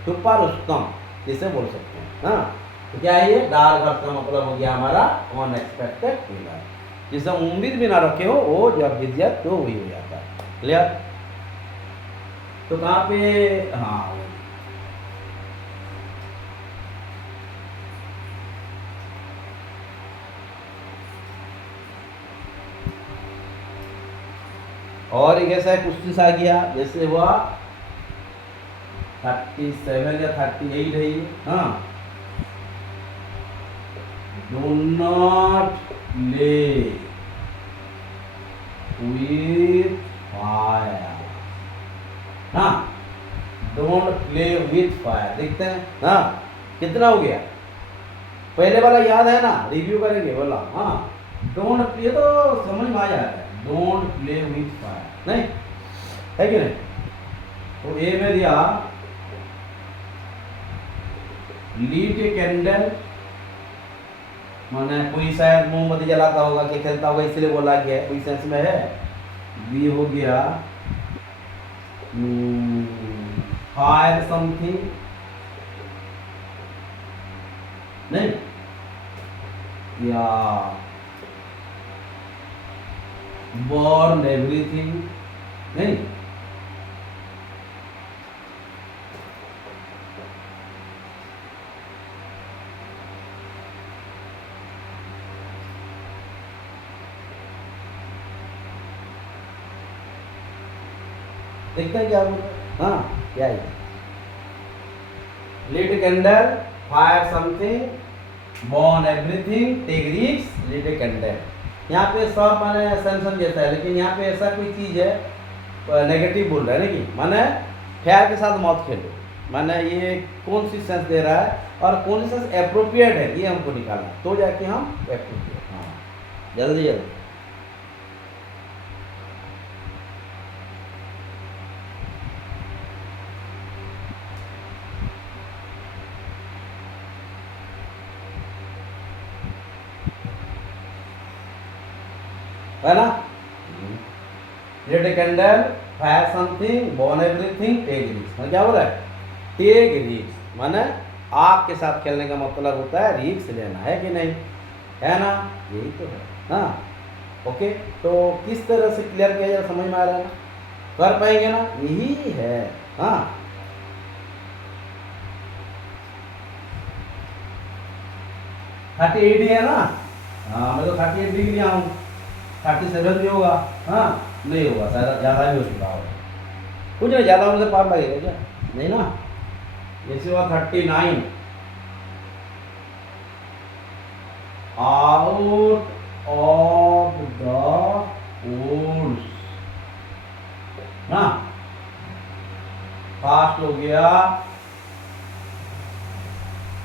छुपा रुस्तम जिसे बोल सकते हैं। हाँ, तो क्या है ये डार्क हॉर्स का मतलब हो गया हमारा अनएक्सपेक्टेड विनर, जिसे हम उम्मीद भी ना रखे हो, वो जब जीत जाए तो वही हो जाता है। क्लियर। तो कहाँ पे, हाँ और एक ऐसा क्वेश्चन आ गया जैसे हुआ 37 या 38 है ये। हाँ, do not play with fire. हाँ, डोंट प्ले विथ फायर, देखते हैं। हाँ, कितना हो गया, पहले वाला याद है ना, रिव्यू करेंगे बोला। हाँ, डोंट प्ले तो समझ में आ जाता है, डोंट प्ले विथ फायर, नहीं है कि नहीं। तो ए में दिया लीट ए कैंडल, माने कोई शायद मोमबत्ती जलाता होगा कि खेलता होगा इसलिए बोला गया, कोई सेंस में है। बी हो गया फायर समथिंग, नहीं, या बर्न एवरीथिंग, नहीं, देखते हैं क्या बोल रहे हैं। हाँ, क्या है, lit candle, fire something, burn everything, take risk, lit a candle. यहाँ पे सब माने सेंसन जैसा है, लेकिन यहाँ पे ऐसा कोई चीज़ है नेगेटिव बोल रहा है ना, कि माने फायर के साथ मौत खेलो, माने ये कौन सी सेंस दे रहा है और कौन सी सेंस अप्रोप्रिएट है, ये हमको निकालना, तो जाके हम अप्रोप्रिएट। हाँ, जल्दी जल्दी। है ना, lit a candle, fire something, burn everything, take risk. क्या बोल रहा है, टेक रिस्क माने आग के साथ खेलने का मतलब होता है रिस्क लेना, है कि नहीं, है ना, यही तो है। हाँ, ओके। तो किस तरह से क्लियर किया जाए, समझ में आ रहा है ना, कर पाएंगे ना, यही है। हाँ, 38 है ना। हाँ, मैं तो 38 लिख लिया हूँ, 37 भी होगा। हाँ, नहीं होगा, शायद ज़्यादा भी हो चुका होगा, कुछ नहीं, ज़्यादा होने से पार लगेगा क्या, नहीं ना। जैसे हुआ 39, आउट ऑफ द वुड्स ना, फास्ट हो गया,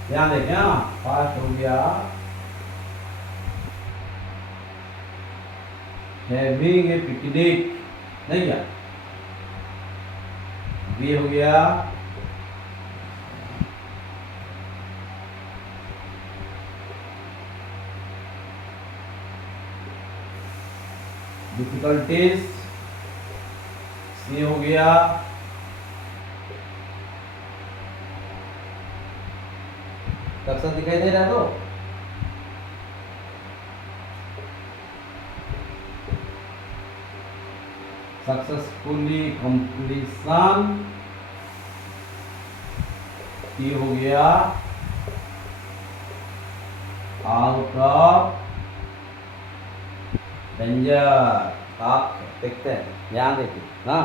ध्यान देखें। हाँ, फास्ट हो गया, हैविंग ए पिकनिक, नहीं क्या, बी हो गया डिफिकल्टीज, सी हो गया सक्सेस दिखाई दे रहा है तो सक्सेसफुली कंप्लीशन, ये हो गया आउट ऑफ डेंजर। आप देखते हैं, ध्यान देखिए ना,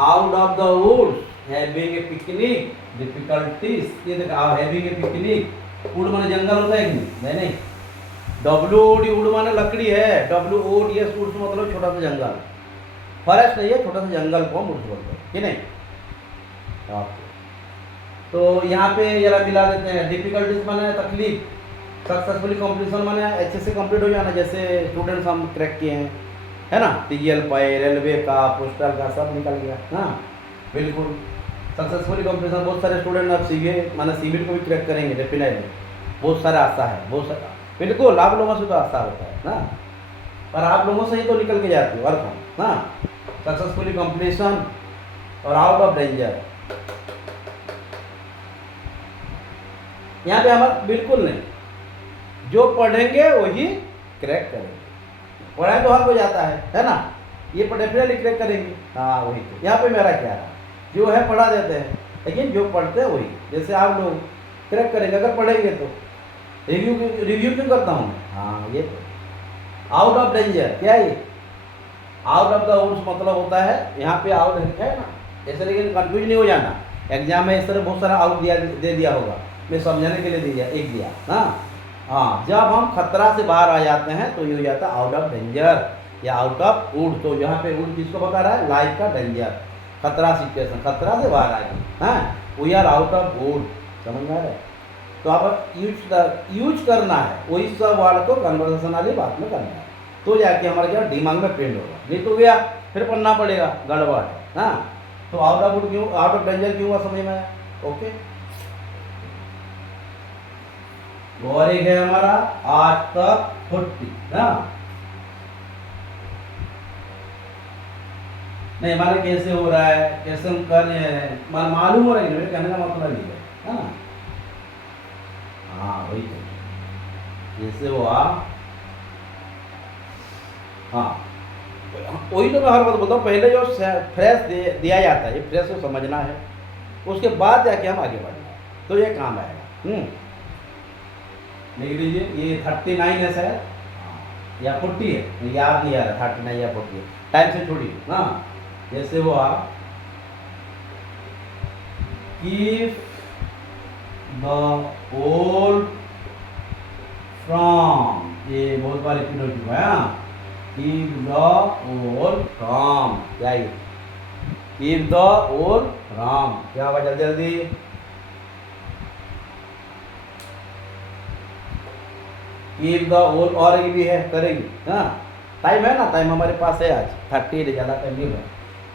out of the woods having a picnic difficulties, ये देखो हैविंग ए पिकनिक, वुड माने जंगल होता है कि नहीं, WOD वुड माने लकड़ी है, WODS वुड्स मतलब छोटा सा जंगल, फॉरेस्ट नहीं है, छोटा सा जंगल को वुड्स बोलते हैं कि नहीं। तो यहाँ पे जरा मिला देते हैं, डिफिकल्टीज माने तकलीफ, सक्सेसफुली कंप्लीशन माने अच्छे से कंप्लीट हो जाना, जैसे स्टूडेंट्स हम क्रैक किए हैं, है ना, TGL पाए, रेलवे का, पोस्टल का, सब निकल गया ना, बिल्कुल सक्सेसफुली कंप्लीशन। बहुत सारे स्टूडेंट अब सीए माने सीमिट को भी क्रैक करेंगे डेफिनेटली, बहुत सारा आशा है, बहुत सारा, बिल्कुल आप लोगों से तो आशा होता है ना, पर आप लोगों से ही तो निकल के जाती हो और कौन ना, सक्सेसफुली कंप्लीशन और आउट ऑफ डेंजर। यहाँ पे हमारा बिल्कुल नहीं, जो पढ़ेंगे वही क्रैक करेंगे, पढ़ाई तो हर हो जाता है ना, ये डेफिनेटली क्रैक करेंगे, हाँ वही तो। यहाँ पे मेरा क्या है, जो है पढ़ा देते हैं, लेकिन जो पढ़ते हैं वही, जैसे आप लोग क्रैक करेंगे अगर पढ़ेंगे तो। रिव्यू क्यों करता हूँ मैं, हाँ ये तो। आउट ऑफ डेंजर क्या है, आउट ऑफ द वुड्स मतलब होता है, यहाँ पे आउट है ना, ऐसे, लेकिन कंफ्यूज नहीं हो जाना, एग्जाम में इस तरह बहुत सारा आउट दे दिया होगा, मैं समझाने के लिए दे दिया, एक दिया हाँ, जब हम खतरा से बाहर आ जाते हैं तो ये हो जाता है आउट ऑफ डेंजर या आउट ऑफ वुड। तो यहाँ पे वुड किसको बता रहा है, लाइफ का डेंजर, खतरा सिचुएशन, खतरा से बाहर आ गए, हाँ we are out of wood, समझ में आ रहा है। तो आप यूज करना है, वही सब वर्ड को कन्वर्सेशन वाली बात में करना है, तो जाके हमारे क्या दिमाग में प्रिंट होगा, नहीं तो गया फिर पढ़ना पड़ेगा, गड़बड़ है हाँ। तो आउट ऑफ वुड क्यों, आउट ऑफ डेंजर क्यों हुआ, समझ में आया, ओके। और एक है हमारा 8 तक 40 ना, नहीं माने कैसे हो रहा है, कैसे हम कर रहे हैं, मालूम हो रहा है, मेरे कहने का मतलब ये है ना, हाँ वही तो, जैसे हुआ हाँ, वही तो मैं हर बात बोलता हूँ, पहले जो फ्रेश दिया जाता है, ये फ्रेश को समझना है, उसके बाद जाके हम आगे बढ़ना है, तो ये काम आएगा। लिख लीजिए, ये 39 है शायद या 40 है, याद नहीं आ रहा 39 या 40 है, टाइम से छोड़िए हाँ। जैसे हुआ कीप द ओल्ड फ्रॉम, ये बहुत बार रिपीट हो चुका है हाँ, कीप द ओल्ड फ्रॉम, क्या ये, कीप द ओल्ड फ्रॉम, क्या होगा जल्दी जल्दी, कीप द ओल्ड, और एक भी है करेंगे हाँ, टाइम है ना, टाइम हमारे पास है आज, 30 ज़्यादा टाइम नहीं है।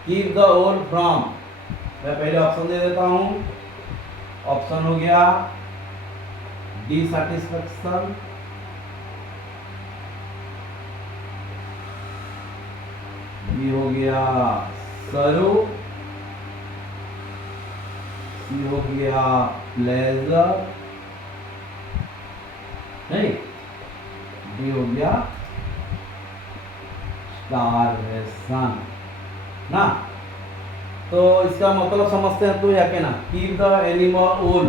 कीप द ओल्ड फ्रॉम, मैं पहले ऑप्शन दे देता हूँ, ऑप्शन हो गया डिसैटिस्फैक्शन, बी हो गया सरो, सी हो गया प्लेजर, नहीं डी हो गया स्टारवेशन ना। तो इसका मतलब समझते हैं तो या के ना, कीप द एनिमल ओल,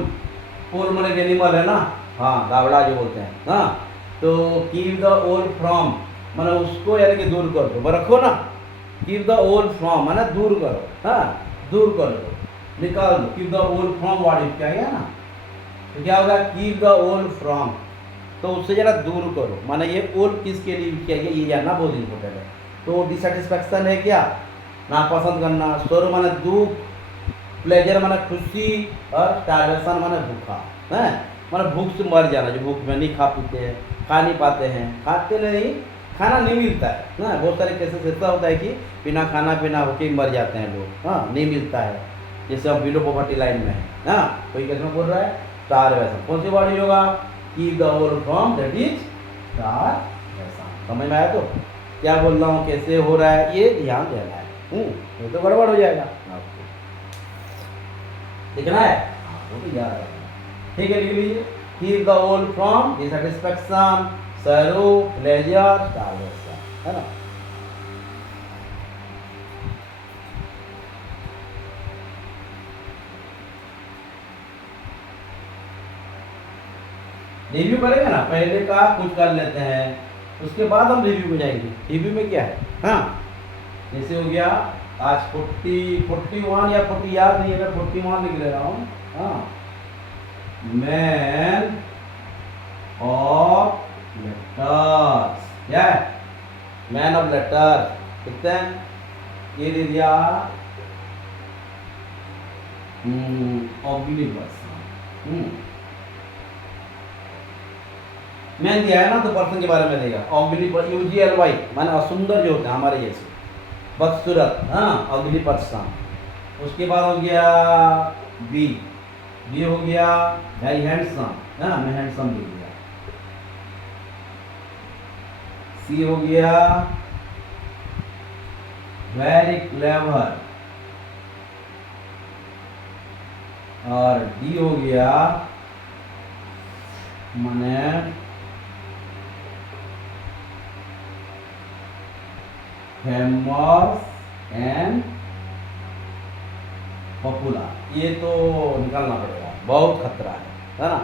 ओल मतलब एनिमल है ना, हाँ दावड़ा जो बोलते हैं हाँ, तो कीप द ओल फ्रॉम माने उसको यानी कि दूर कर दो, रखो ना, कीप द ओल फ्रॉम माने दूर करो हाँ, दूर कर दो, निकाल दो, कीप द ओल फ्रॉम वाट क्या है ना, तो क्या होगा कीप द ओल फ्रॉम, तो उससे जरा दूर करो, माने ये ओल किसके लिए यूज किया गया ये जानना बहुत इंपॉर्टेंट है। तो डिसैटिस्फैक्शन है क्या, नापसंद करना, सोरो माने दुख, प्लेजर माने खुशी, और स्टारवेशन माने भूखा है, माने भूख से मर जाना, जो भूख में नहीं खा पीते हैं, खा नहीं पाते हैं, खाते नहीं, खाना नहीं मिलता है ना, बहुत सारे केसेस ऐसा होता है कि बिना खाना पीना होके मर जाते हैं लोग हाँ, नहीं मिलता है, जैसे हम बिलो पॉवर्टी लाइन में है हाँ, कोई कैसे बोल रहा है स्टारवेशन, कौन सी बॉडी होगा, कीप द ओल फ्रॉम, दैट इज स्टारवेशन, समझ में आया। तो क्या बोल रहा हूँ, कैसे हो रहा है, ये ध्यान देना है। ये तो गड़बड़ हो जाएगा आपको, लिखना है। वो तो याद रखना, ठीक है, लिख लीजिए। Keep the old from dissatisfaction, सरो, प्लेजर, स्टारवेशन, है ना। रिव्यू करेंगे ना, पहले का कुछ कर लेते हैं, उसके बाद हम रिव्यू को जाएंगे। रिव्यू में क्या है, हाँ, जैसे हो गया आज 41 या 40 याद नहीं है, मैं 41 लिख ले रहा हूँ। हाँ, मैन ऑफ लेटर्स, क्या है, मैन ऑफ लेटर, कितने ये दे दिया, ऑब्लिगस, मैन दिया है ना, तो पर्सन के बारे में देगा। ऑग्ली UGLY माने असुंदर जो होते हैं हमारे जैसे, बदसूरत, हाँ, अगली पर्सन। उसके बाद हो गया बी हो गया वेरी हैंडसम, है ना, मैं हैंडसम लिख दिया। सी हो गया वेरी क्लेवर, और डी हो गया माने फेमस एंड पॉपुलर। ये तो निकालना पड़ेगा, बहुत खतरा है ना।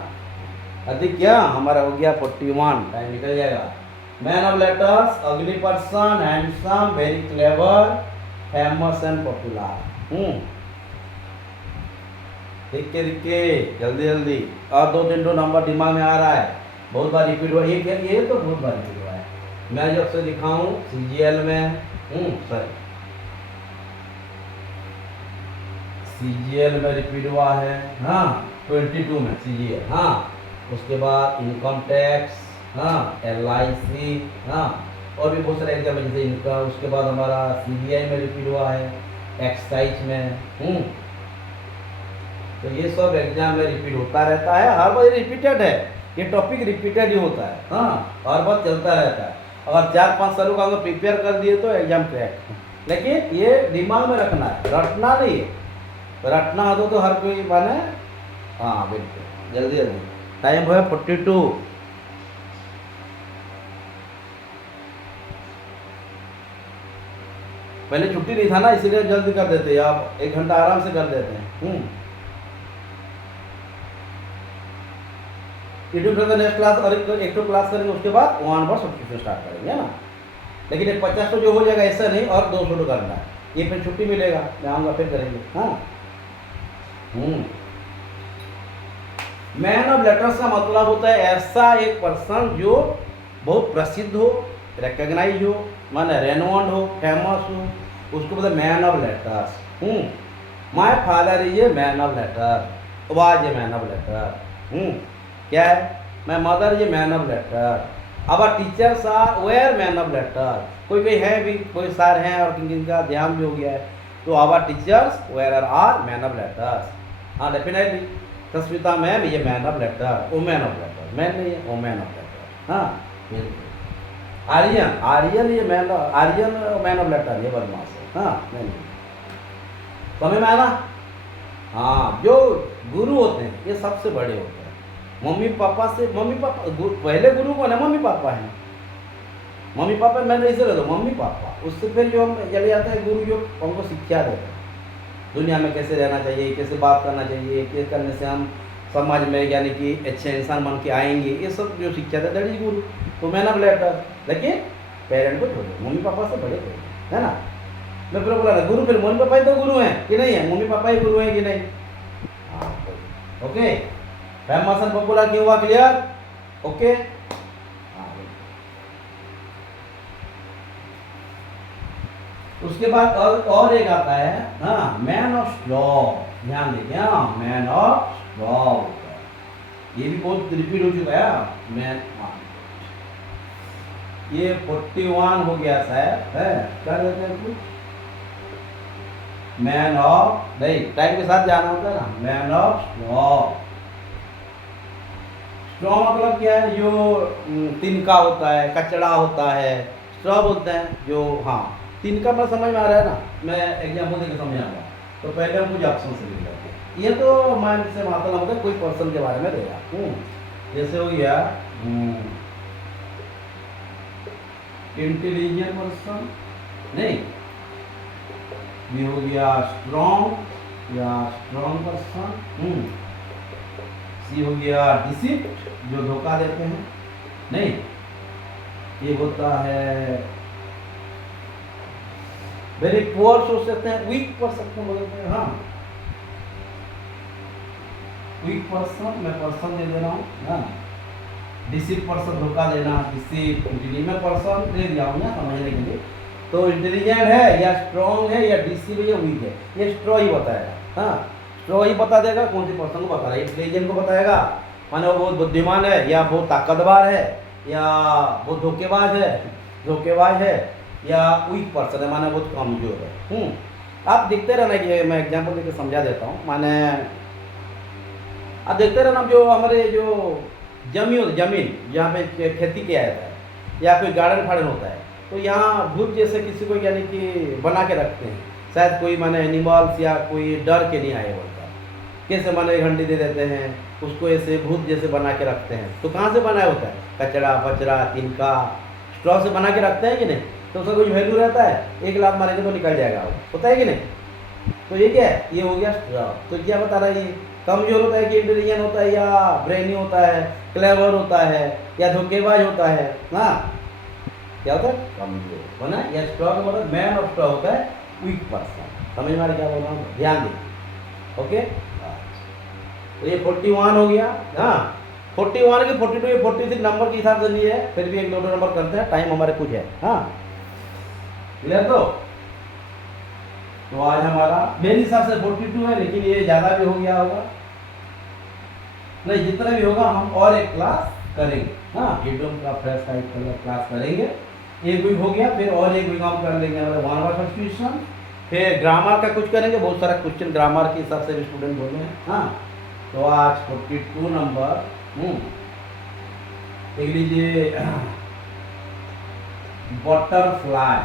अधिक क्या हमारा हो गया 41, टाइम निकल जाएगा। मैन ऑफ लेटर्स, अगली person, handsome, very clever, famous and popular. ठीक है, जल्दी जल्दी, और 2-3 नंबर दिमाग में आ रहा है, बहुत बार रिपीट हुआ, ये तो बहुत बार रिपीट हुआ है। मैं जब से दिखाऊं CGL में, सॉरी CGL में रिपीट हुआ है, हाँ, 22 में CGL, हाँ, उसके बाद इनकम टैक्स, हाँ, LIC, हाँ, और भी बहुत सारे एग्जाम है जैसे इनका। उसके बाद हमारा CBI में रिपीट हुआ है, एक्साइज में, तो ये सब एग्जाम में रिपीट होता रहता है, हर बार रिपीटेड है, ये टॉपिक रिपीटेड ही होता है, हाँ, हर बार चलता रहता है। अगर 4-5 सालों का अगर प्रिपेयर कर दिए तो एग्जाम क्रैक, लेकिन ये दिमाग में रखना है, रटना नहीं है, रटना हो तो हर कोई माने, हाँ बिल्कुल, जल्दी जल्दी, टाइम है 42। पहले छुट्टी नहीं था ना, इसीलिए जल्दी कर देते हैं, आप 1 घंटा आराम से कर देते हैं। यूट्यूब पे नेक्स्ट क्लास और एक तो क्लास करेंगे, उसके बाद 1 बार सब्सक्रिप्शन स्टार्ट करेंगे, है ना। लेकिन एक 50 जो हो जाएगा ऐसा नहीं, और 200 तो करना है, ये फिर छुट्टी मिलेगा, मैं आऊँगा फिर करेंगे, हाँ। मैन ऑफ लेटर्स का मतलब होता है ऐसा एक पर्सन जो बहुत प्रसिद्ध हो, रिकॉग्नाइज हो, माने रेनोन्ड हो, फेमस हो, उसको बोलते man of letters. My father is a man of letter, was a man of letter. क्या है, my mother is a man of letter, our teachers are were man of letter. कोई कोई है भी, कोई सार हैं और जिनका ध्यान भी हो गया है, तो our teachers were are man of letters. हाँ डेफिनेटली, सस्मिता मैम ये man of letter, women of letter, man नहीं है, वुमेन ऑफ लेटर, हाँ बिल्कुल। आर्यन ये मैन ऑफ लेटर, ये बदमाश है, हाँ मैन, समझ में आना। हाँ, जो गुरु होते हैं ये सबसे बड़े होते हैं, मम्मी पापा पहले गुरु कौन है, मम्मी पापा है। मम्मी पापा मैंने इसे ले दो, मम्मी पापा, उससे फिर जो हम चले जाते हैं गुरु, जो हमको शिक्षा देते हैं दुनिया में कैसे रहना चाहिए, कैसे बात करना चाहिए, कैसे करने से हम समाज में यानी कि अच्छे इंसान बन के आएंगे, ये सब जो शिक्षा देता है गुरु। तो मैन ऑफ लेटर, लेकिन पेरेंट को छोड़ो, मम्मी पापा से बड़े थे, है ना। मैं फिर बोला ना गुरु, फिर मम्मी पापा ही तो गुरु हैं कि नहीं है, मम्मी पापा ही गुरु हैं कि नहीं। हाँ ओके, फेमस एंड पॉपुलर क्यों हुआ, क्लियर, ओके। उसके बाद और एक आता है, हाँ, मैन ऑफ स्ट्रॉ, ध्यान देखिए, हाँ, मैन ऑफ स्ट्रॉ, ये भी बहुत रिपीट हो चुका है, मैन। ये 41 हो गया शायद, है, कर देते हैं कुछ। मैन ऑफ, नहीं टाइम के साथ जाना होता है ना, मैन ऑफ स्ट्रॉ। स्ट्रॉ मतलब क्या है, जो तिनका होता है, कचड़ा होता है, स्ट्रॉ बोलते हैं जो, हाँ तीन का मैं समझ में आ रहा है ना, मैं एग्जाम्पल देकर समझाऊंगा। तो पहले हम कुछ ऑप्शन से लिख लेते हैं, ये तो माइंड से मतलब होता है कोई पर्सन के बारे में देगा। जैसे हो गया इंटेलिजेंट पर्सन, नहीं ये हो गया स्ट्रॉन्ग या स्ट्रॉन्ग पर्सन। सी हो गया डिसिप्ट, जो धोखा देते हैं, नहीं ये होता है वेरी पुअर, सोच सकते हैं वीक पर्सन बोलते हैं। हाँ वीक पर्सन, मैं पर्सन दे रहा हूँ ना, डिसिप पर्सन धोखा देना, डिसिप इंटेलिजेंट पर्सन दे दिया हूँ ना समझने के लिए। तो इंटेलिजेंट है या स्ट्रॉन्ग है या डिसिप है या वीक है, ये स्ट्रॉ ही बताएगा। हाँ स्ट्रॉ ही बता देगा कौन सी पर्सन को बता रहा है। इंटेलिजेंट को बताएगा माने वो बहुत बुद्धिमान है या बहुत ताकतवर है या बहुत धोखेबाज है या वीक पर्सन है माने बहुत कमजोर है। आप देखते रहना कि मैं एग्जांपल देकर समझा देता हूँ। माने आप देखते रहना, जो हमारे जो जमीन जहाँ पे खेती किया जाता है या कोई गार्डन फार्डन होता है, तो यहाँ भूत जैसे किसी को यानी कि बना के रखते हैं, शायद कोई माने एनिमल्स या कोई डर के नहीं आए बोलता, कैसे माने घंटी दे देते हैं उसको, ऐसे भूत जैसे बना के रखते हैं। तो कहाँ से बनाया होता है, कचरा फचरा तिनका स्ट्रॉ से बना के रखते हैं कि नहीं, तो उसका कुछ वैल्यू रहता है, 1 लाख मारेंगे तो निकल जाएगा वो, होता है कि नहीं। तो ये क्या है, ये हो गया स्ट्रॉ। तो क्या बता रहा है, ये कमजोर होता है कि इंटेलिजेंट होता है या ब्रेनी होता है, क्लेवर होता है या धोखेबाज होता है। हाँ क्या होता है, कमजोर होना। या स्ट्रॉ का मतलब मैन ऑफ स्ट्रॉ होता है वीक पर्सन। समझ में आ रहा क्या बोल रहा हूँ, ध्यान दें। ओके तो ये 41 हो गया। हाँ 41 की 42 या 46 नंबर के हिसाब से नहीं है, फिर भी 1-2 नंबर करते हैं, टाइम हमारे कुछ है। हाँ क्लियर। तो आज हमारा मेरे हिसाब से 42 है, लेकिन ये ज़्यादा भी हो गया होगा, नहीं जितना भी होगा हम और एक क्लास करेंगे। हाँ यूट्यूब का फ्रेश का एक क्लास करेंगे, एक वीक हो गया, फिर और एक वीक हम कर लेंगे हमारे 1 वर्ड सब्स्टिट्यूशन, फिर ग्रामर का कुछ करेंगे, बहुत सारा क्वेश्चन ग्रामर के हिसाब से भी स्टूडेंट बोल रहे हैं। हाँ तो आज 42 नंबर देख लीजिए, बटरफ्लाई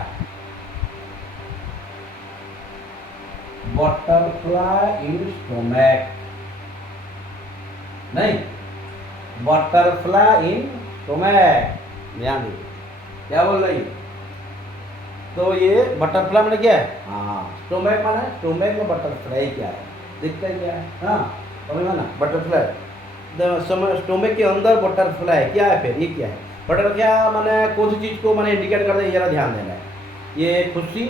इन स्टोमैक, नहीं बटरफ्लाई इन स्टोमैक, ध्यान दीजिए क्या बोल रही है। तो ये बटरफ्लाई मैंने क्या है, हाँ स्टोमैक माना है, स्टोमैक में बटरफ्लाई क्या है, दिखता है क्या है। हाँ समझ में ना, बटरफ्लाई स्टोमैक के अंदर बटरफ्लाई क्या है, फिर ये क्या है। बटरफ्लाई क्या माने कौन सी चीज़ को माने इंडिकेट करता है, जरा ध्यान देना है। ये खुशी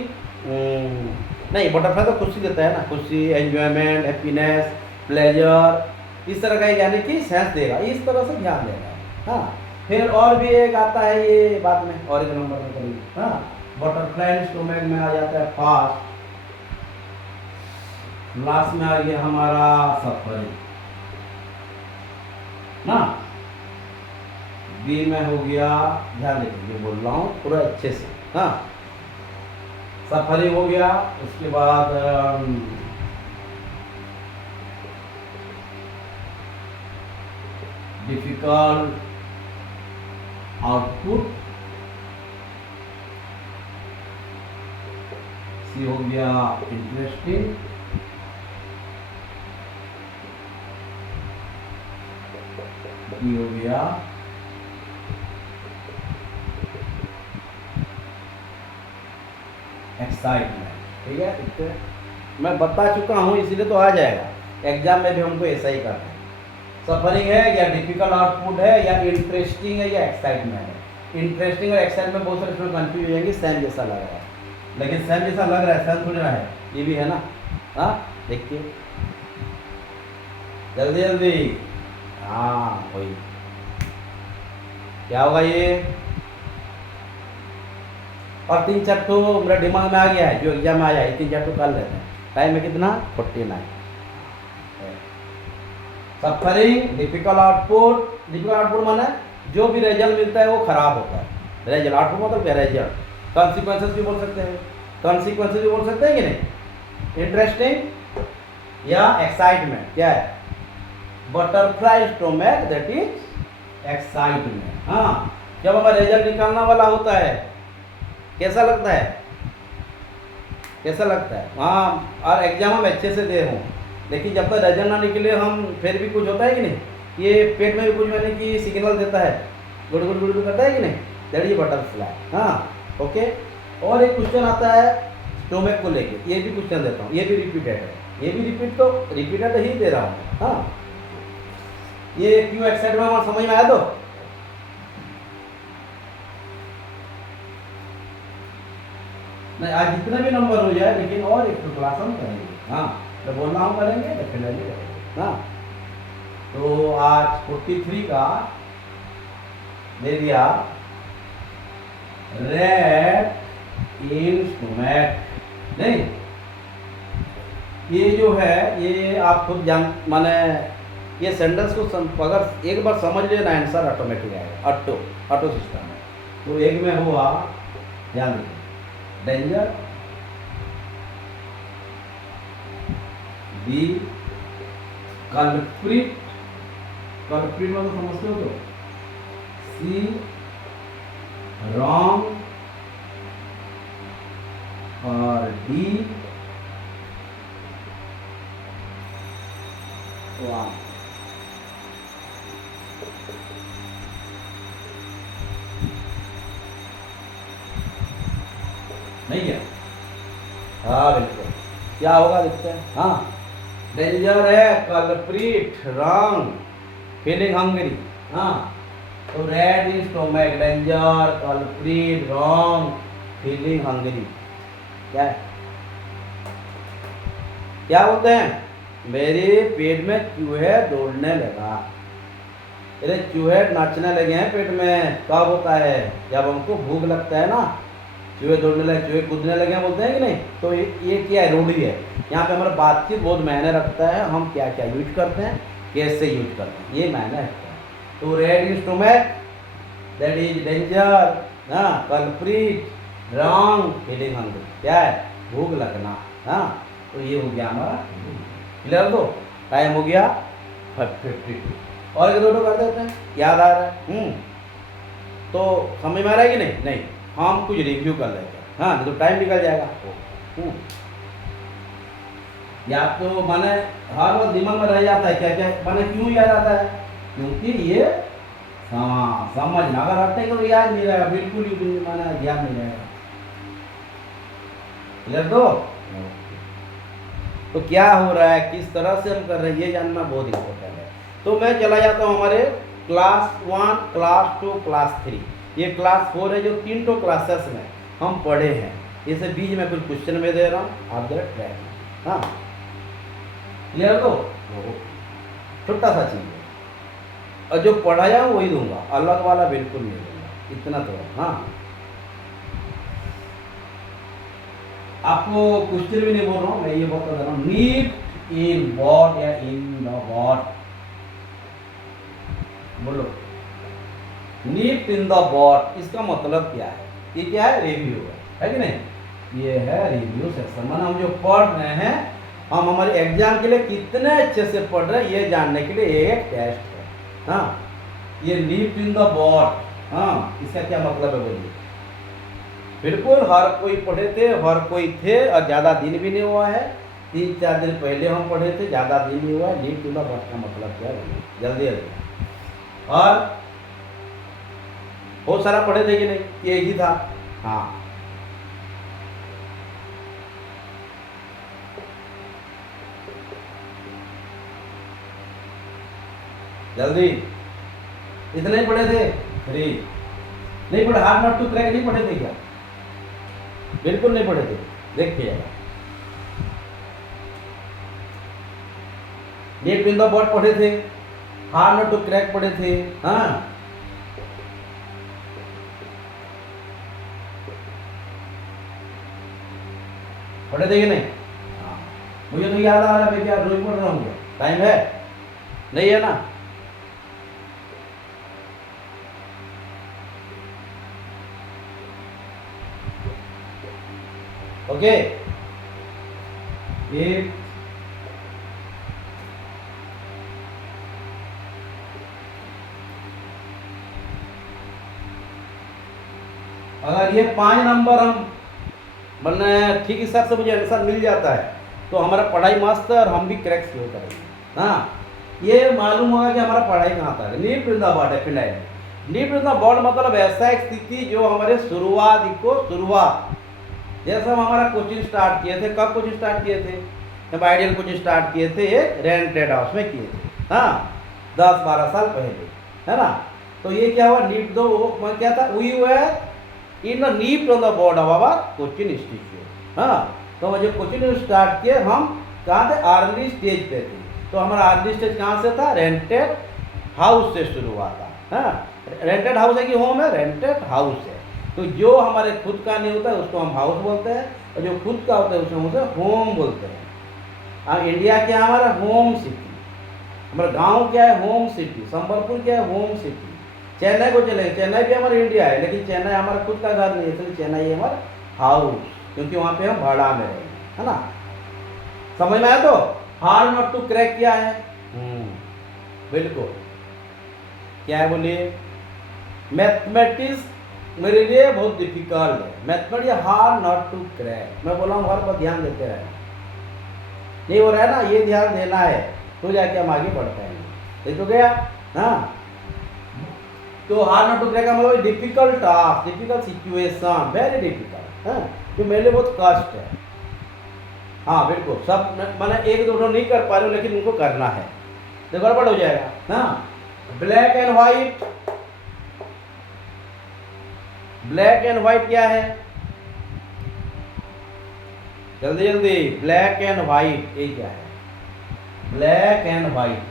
नहीं, बटरफ्लाई तो खुशी देता है ना, खुशी एंजॉयमेंट हैप्पीनेस प्लेजर, इस तरह का यानी कि सेंस देगा, इस तरह से ध्यान देगा। हाँ फिर और भी एक आता है, ये बाद में और एक नंबर में करेंगे। हाँ बटरफ्लाई स्टोमैक में आ जाता है फास्ट, लास्ट में आ गया हमारा सफरिंग ना, बी में हो गया, ध्यान देखिए बोल रहा हूँ पूरा अच्छे से। हाँ सफरिंग हो गया, उसके बाद डिफिकल्ट आउटपुट, सी हो गया इंटरेस्टिंग, डी हो गया एक्साइटमेंट। ठीक है, इतने मैं बता चुका हूँ, इसीलिए तो आ जाएगा एग्जाम में भी हमको ऐसा ही करना है। सफरिंग है या डिफिकल्ट आउटपुट है या इंटरेस्टिंग है या एक्साइटमेंट है। इंटरेस्टिंग और एक्साइटमेंट बहुत सारे स्टूडेंट कंफ्यूज हो जाएंगे, सेम जैसा लग रहा है, लेकिन सेम जैसा लग रहा है, सेम थोड़ी रहा है, ये भी है ना। हाँ देखिए जल्दी जल्दी, हाँ वही क्या होगा ये। और 3-4 तो मेरा दिमाग में आ गया है, जो एग्जाम में आ जाए 3-4 तो कर लेते हैं। टाइम है कितना, 49। सफरिंग डिफिकल्ट आउटपुट माने जो भी रिजल्ट मिलता है वो खराब होता है। रिजल्ट आउटपुट मतलब क्या, रिजल्ट कॉन्सिक्वेंसेस भी बोल सकते हैं, कॉन्सिक्वेंसेस भी बोल सकते हैं कि नहीं। इंटरेस्टिंग या एक्साइटमेंट क्या है, butterfly stomach that is excitement. हाँ जब हमारा रिजल्ट निकालना वाला होता है कैसा लगता है? कैसा लगता है? हाँ, और एग्जाम हम अच्छे से दे रहे हूँ, लेकिन जब तक रिजल्ट ना निकले हम फिर भी कुछ होता है कि नहीं, ये पेट में भी कुछ मैंने कि सिग्नल देता है, गुड़ गुड़ गुड़ गुड़ करता है कि नहीं, दैट इज बटरफ्लाई। हाँ, ओके। और एक क्वेश्चन आता है स्टोमक को लेके, ये भी क्वेश्चन देता हूँ, ये भी रिपीटेड है, ये भी रिपीटेड ही दे रहा हूँ। हाँ, ये क्यों एक्साइटमेंट समझ में आया? तो नहीं, आज जितने भी नंबर हो जाए, लेकिन और एक तो क्लास हम करेंगे। हाँ, तो बोलना हम करेंगे, डेफिनेटली करेंगे। हाँ, तो आज 43 का दे दिया, रेड इन स्टोमक। नहीं, ये जो है ये आप खुद जान, माने ये सेंटेंस को अगर एक बार समझ लेना, आंसर ऑटोमेटिक आएगा, ऑटो सिस्टम है। तो एक में हुआ, ध्यान दीजिए, डेंजर, बी कल्प्रिट, कल्प्रिट में तो समझते हो, तो सी रॉन्ग, और डी वन। नहीं क्या? हाँ बिल्कुल, क्या होगा देखते हैं। हाँ, डेंजर है, कल्प्रिट रॉन्ग, फीलिंग हंग्री। हाँ, तो red in stomach, danger, culprit wrong, feeling hungry. क्या है? क्या बोलते हैं? मेरे पेट में चूहे दौड़ने लगा। अरे चूहे नाचने लगे हैं पेट में, कब होता है? जब हमको भूख लगता है ना, चूहे दौड़ने लगे, चूहे कूदने लगे हैं, बोलते हैं कि नहीं। तो ये क्या है? रूढ़ी है। यहाँ पे हमारा बातचीत बहुत मायने रखता है, हम क्या क्या यूज करते हैं, कैसे यूज करते हैं, ये मायने रखता है। तो red in stomach, that is danger, हाँ, कल्प्रिट, रॉन्ग, फीलिंग हंग्री। क्या है? भूख लगना। हाँ, तो ये हो गया हमारा क्लियर। तो टाइम हो गया 52, और एक दो कर देते हैं, याद आ रहा है? तो समझ में आ रहा है कि नहीं? नहीं, हम कुछ रिव्यू कर लेते हैं। हाँ, नहीं तो टाइम निकल जाएगा। या तो माने हर वक्त दिमाग में रह जाता है क्या क्या, माने क्यों याद आता है? क्योंकि ये समझना, अगर हटते तो याद नहीं रहेगा, बिल्कुल ही माना ध्यान नहीं रहेगा। क्लियर? तो क्या हो रहा है, किस तरह से हम कर रहे हैं, ये जानना बहुत इंपॉर्टेंट है। तो मैं चला जाता हूँ हमारे क्लास 1, क्लास 2, क्लास 3। ये क्लास 4 है, जो 3 तो क्लासेस में हम पढ़े हैं। इसे बीच में कुछ क्वेश्चन में दे रहा हूँ, आप जरा ट्रैक। हाँ, क्लियर? तो छोटा सा चीज है, और जो पढ़ाया वही दूंगा, अलग वाला बिल्कुल नहीं दूंगा, इतना तो है। हाँ, आपको क्वेश्चन भी नहीं बोल रहा हूँ, मैं ये बता दे रहा हूँ, नीट इन वॉट या इन द वॉट, बोलो। नीट इन द वॉट, इसका मतलब क्या है? ये क्या है? रिव्यू है कि नहीं? ये है रिव्यू सेक्शन, माना हम जो पढ़ रहे हैं, हम हमारे एग्जाम के लिए कितने अच्छे से पढ़ रहे हैं, ये जानने के लिए एक टेस्ट है। हाँ, ये नीट इन द वॉट, हाँ, इसका क्या मतलब है बोलिए? बिल्कुल हर कोई पढ़े थे, हर कोई थे, और ज़्यादा दिन भी नहीं हुआ है, 3-4 दिन पहले हम पढ़े थे, ज़्यादा दिन नहीं हुआ है। नीट इन द वॉट का मतलब क्या है? जल्दी जल्दी। और बहुत सारा पढ़े थे कि नहीं? ये ही था। हाँ, जल्दी, इतने ही पढ़े थे? 3 नहीं पढ़े? हार्ड नॉट टू क्रैक नहीं पढ़े थे क्या? बिल्कुल नहीं पढ़े थे, देखिए। नीट इन द वॉट पढ़े थे, हार्ड नॉट टू क्रैक पढ़े थे। हाँ, पढ़े थे कि नहीं? हाँ, मुझे तो याद आ रहा है, मैं क्या रोज पढ़ रहा हूँ? टाइम है? नहीं है ना? ओके, एक अगर अगर ये 5 नंबर हम मैंने ठीक हिसाब से मुझे आंसर मिल जाता है तो हमारा पढ़ाई मस्त है और हम भी क्रैक हो करेंगे। हाँ, ये मालूम होगा कि हमारा पढ़ाई कहाँ तक है। Need in the bud definitely. Need in the bud मतलब ऐसा एक स्थिति जो हमारे शुरुआत जैसे हम हमारा कोचिंग स्टार्ट किए थे। कब कोचिंग स्टार्ट किए थे? जब आइडियल कोचिंग स्टार्ट किए थे एक रेंटेड हाउस में किए थे। हाँ, 10-12 साल पहले, है ना। तो ये क्या हुआ, नीड दो क्या था, we were in the need on the board of our coaching institute. हाँ, तो जब कोचिंग स्टार्ट किए हम कहाँ थे, अर्ली स्टेज पे थे। तो हमारा अर्ली स्टेज कहाँ से था, रेंटेड हाउस से शुरू हुआ था। हाँ, रेंटेड हाउस है कि होम है, रेंटेड हाउस है। तो जो हमारे खुद का नहीं होता है उसको हम हाउस बोलते हैं, और जो खुद का होता है उसको हम उसे होम बोलते हैं। अब इंडिया क्या है हमारा, होम सिटी। हमारा गांव क्या है, होम सिटी। संबलपुर क्या है, होम सिटी। चेन्नई को चले, चेन्नई भी हमारा इंडिया है, लेकिन चेन्नई हमारा खुद का घर नहीं है, इसलिए चेन्नई है हमारा हाउस, क्योंकि वहाँ पे हम भाड़ा में रहेंगे, है ना। समझ में आया? तो हार्ड नॉट टू क्रैक क्या है, बिल्कुल क्या है बोलिए। मैथमेटिक्स मेरे लिए बहुत डिफिकल्ट है। Mathematics hard not to crack. मैं बोला हूँ हर पर ध्यान देते रहना, नहीं हो रहा है ना, ये ध्यान देना है तो जाके हम आगे बढ़ पाएंगे। ये तो गया। हाँ, तो हार्ड नॉट टू क्रैक का मतलब difficult task, difficult situation, very difficult. हाँ, जो मेरे लिए बहुत कष्ट है। हाँ बिल्कुल, सब मैंने एक दो नहीं कर पा रहे हो, लेकिन उनको करना है तो गड़बड़ हो जाएगा। हाँ, black and white. Black and white क्या है, जल्दी जल्दी, ब्लैक एंड व्हाइट ये क्या है, black and white.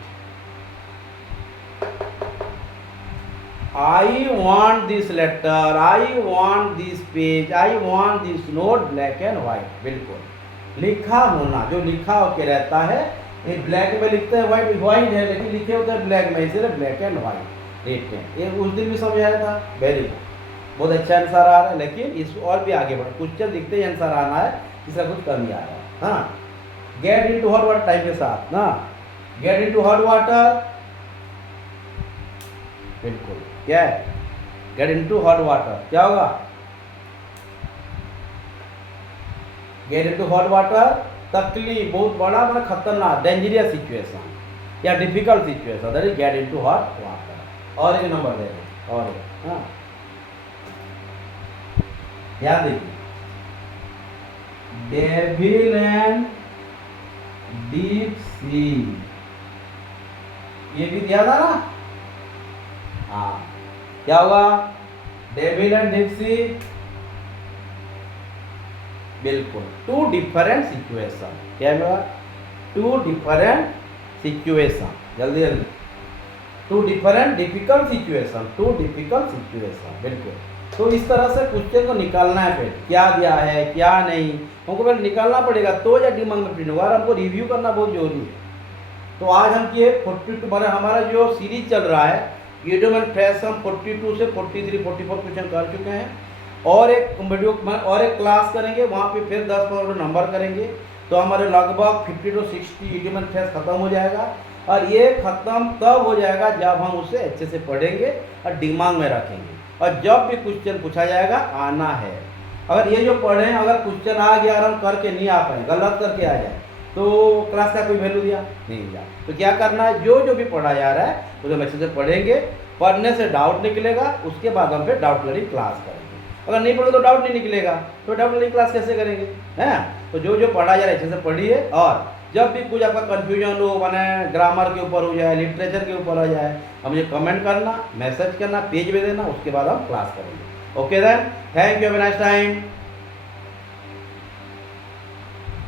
I want this letter, I want this page, I want this note, black and white. बिल्कुल लिखा होना, जो लिखा होके रहता है, ये ब्लैक में लिखते हैं, व्हाइट व्हाइट है लेकिन लिखे होते हैं ब्लैक में, इसलिए ब्लैक एंड व्हाइट लिखते हैं। ये उस दिन भी समझाया था, वेरी गुड, बहुत अच्छा आंसर आ रहा है। लेकिन इसको और भी आगे बढ़, क्वेश्चन दिखते ही आंसर आना है, इसका कुछ कमी आ रहा है। हाँ, get into hot water time के साथ ना, गेट इनटू हॉट वाटर, बिल्कुल क्या है, गेट इनटू हॉट वाटर क्या होगा, गेट इनटू हॉट वाटर तकलीफ, बहुत बड़ा बड़ा खतरनाक डेंजरियस सिचुएशन या difficult situation, that is get into hot water. और एक नंबर दे दो, और हाँ ध्यान दीजिए, डेविल एंड डीप सी, ये भी दिया था ना। हाँ, क्या होगा, डेविल एंड डीप सी, बिल्कुल टू डिफरेंट सिचुएशन। क्या होगा, टू डिफरेंट सिचुएशन, जल्दी जल्दी, too different difficult situation, too difficult situation, बिल्कुल। तो इस तरह से क्वेश्चन को निकालना है, फिर क्या दिया है क्या नहीं, हमको पहले निकालना पड़ेगा तो या दिमाग में प्रिंट होगा, और हमको रिव्यू करना बहुत जरूरी है। तो आज हम किए 42, हमारा जो सीरीज चल रहा है वीडियो में फ्रेश, हम 42 से 43 44 क्वेश्चन कर चुके हैं, और एक वीडियो और एक क्लास करेंगे, वहाँ पे फिर 10-15 नंबर करेंगे, तो हमारे लगभग 50 to 60 वीडियो में फ्रेश खत्म हो जाएगा। और ये खत्म तब हो जाएगा जब हम उसे अच्छे से पढ़ेंगे और दिमाग में रखेंगे, और जब भी क्वेश्चन पूछा जाएगा आना है। अगर ये जो पढ़ें, अगर क्वेश्चन आ गया और हम करके नहीं आ पाए, गलत करके आ जाए, तो क्लास का कोई वैल्यू दिया नहीं दिया। तो क्या करना है, जो जो भी पढ़ा जा रहा है उसे हम अच्छे से पढ़ेंगे, पढ़ने से डाउट निकलेगा, उसके बाद हम फिर डाउट वाली क्लास करेंगे। अगर नहीं पढ़ो तो डाउट नहीं निकलेगा, तो डाउट वाली क्लास कैसे करेंगे, हैं। तो जो जो पढ़ा जा रहा है अच्छे से पढ़िए, और जब भी कुछ आपका कन्फ्यूजन हो, माने ग्रामर के ऊपर हो जाए, लिटरेचर के ऊपर हो जाए, अब मुझे कमेंट करना, मैसेज करना, पेज में देना, उसके बाद हम क्लास करेंगे। Okay then, thank you, have a nice time.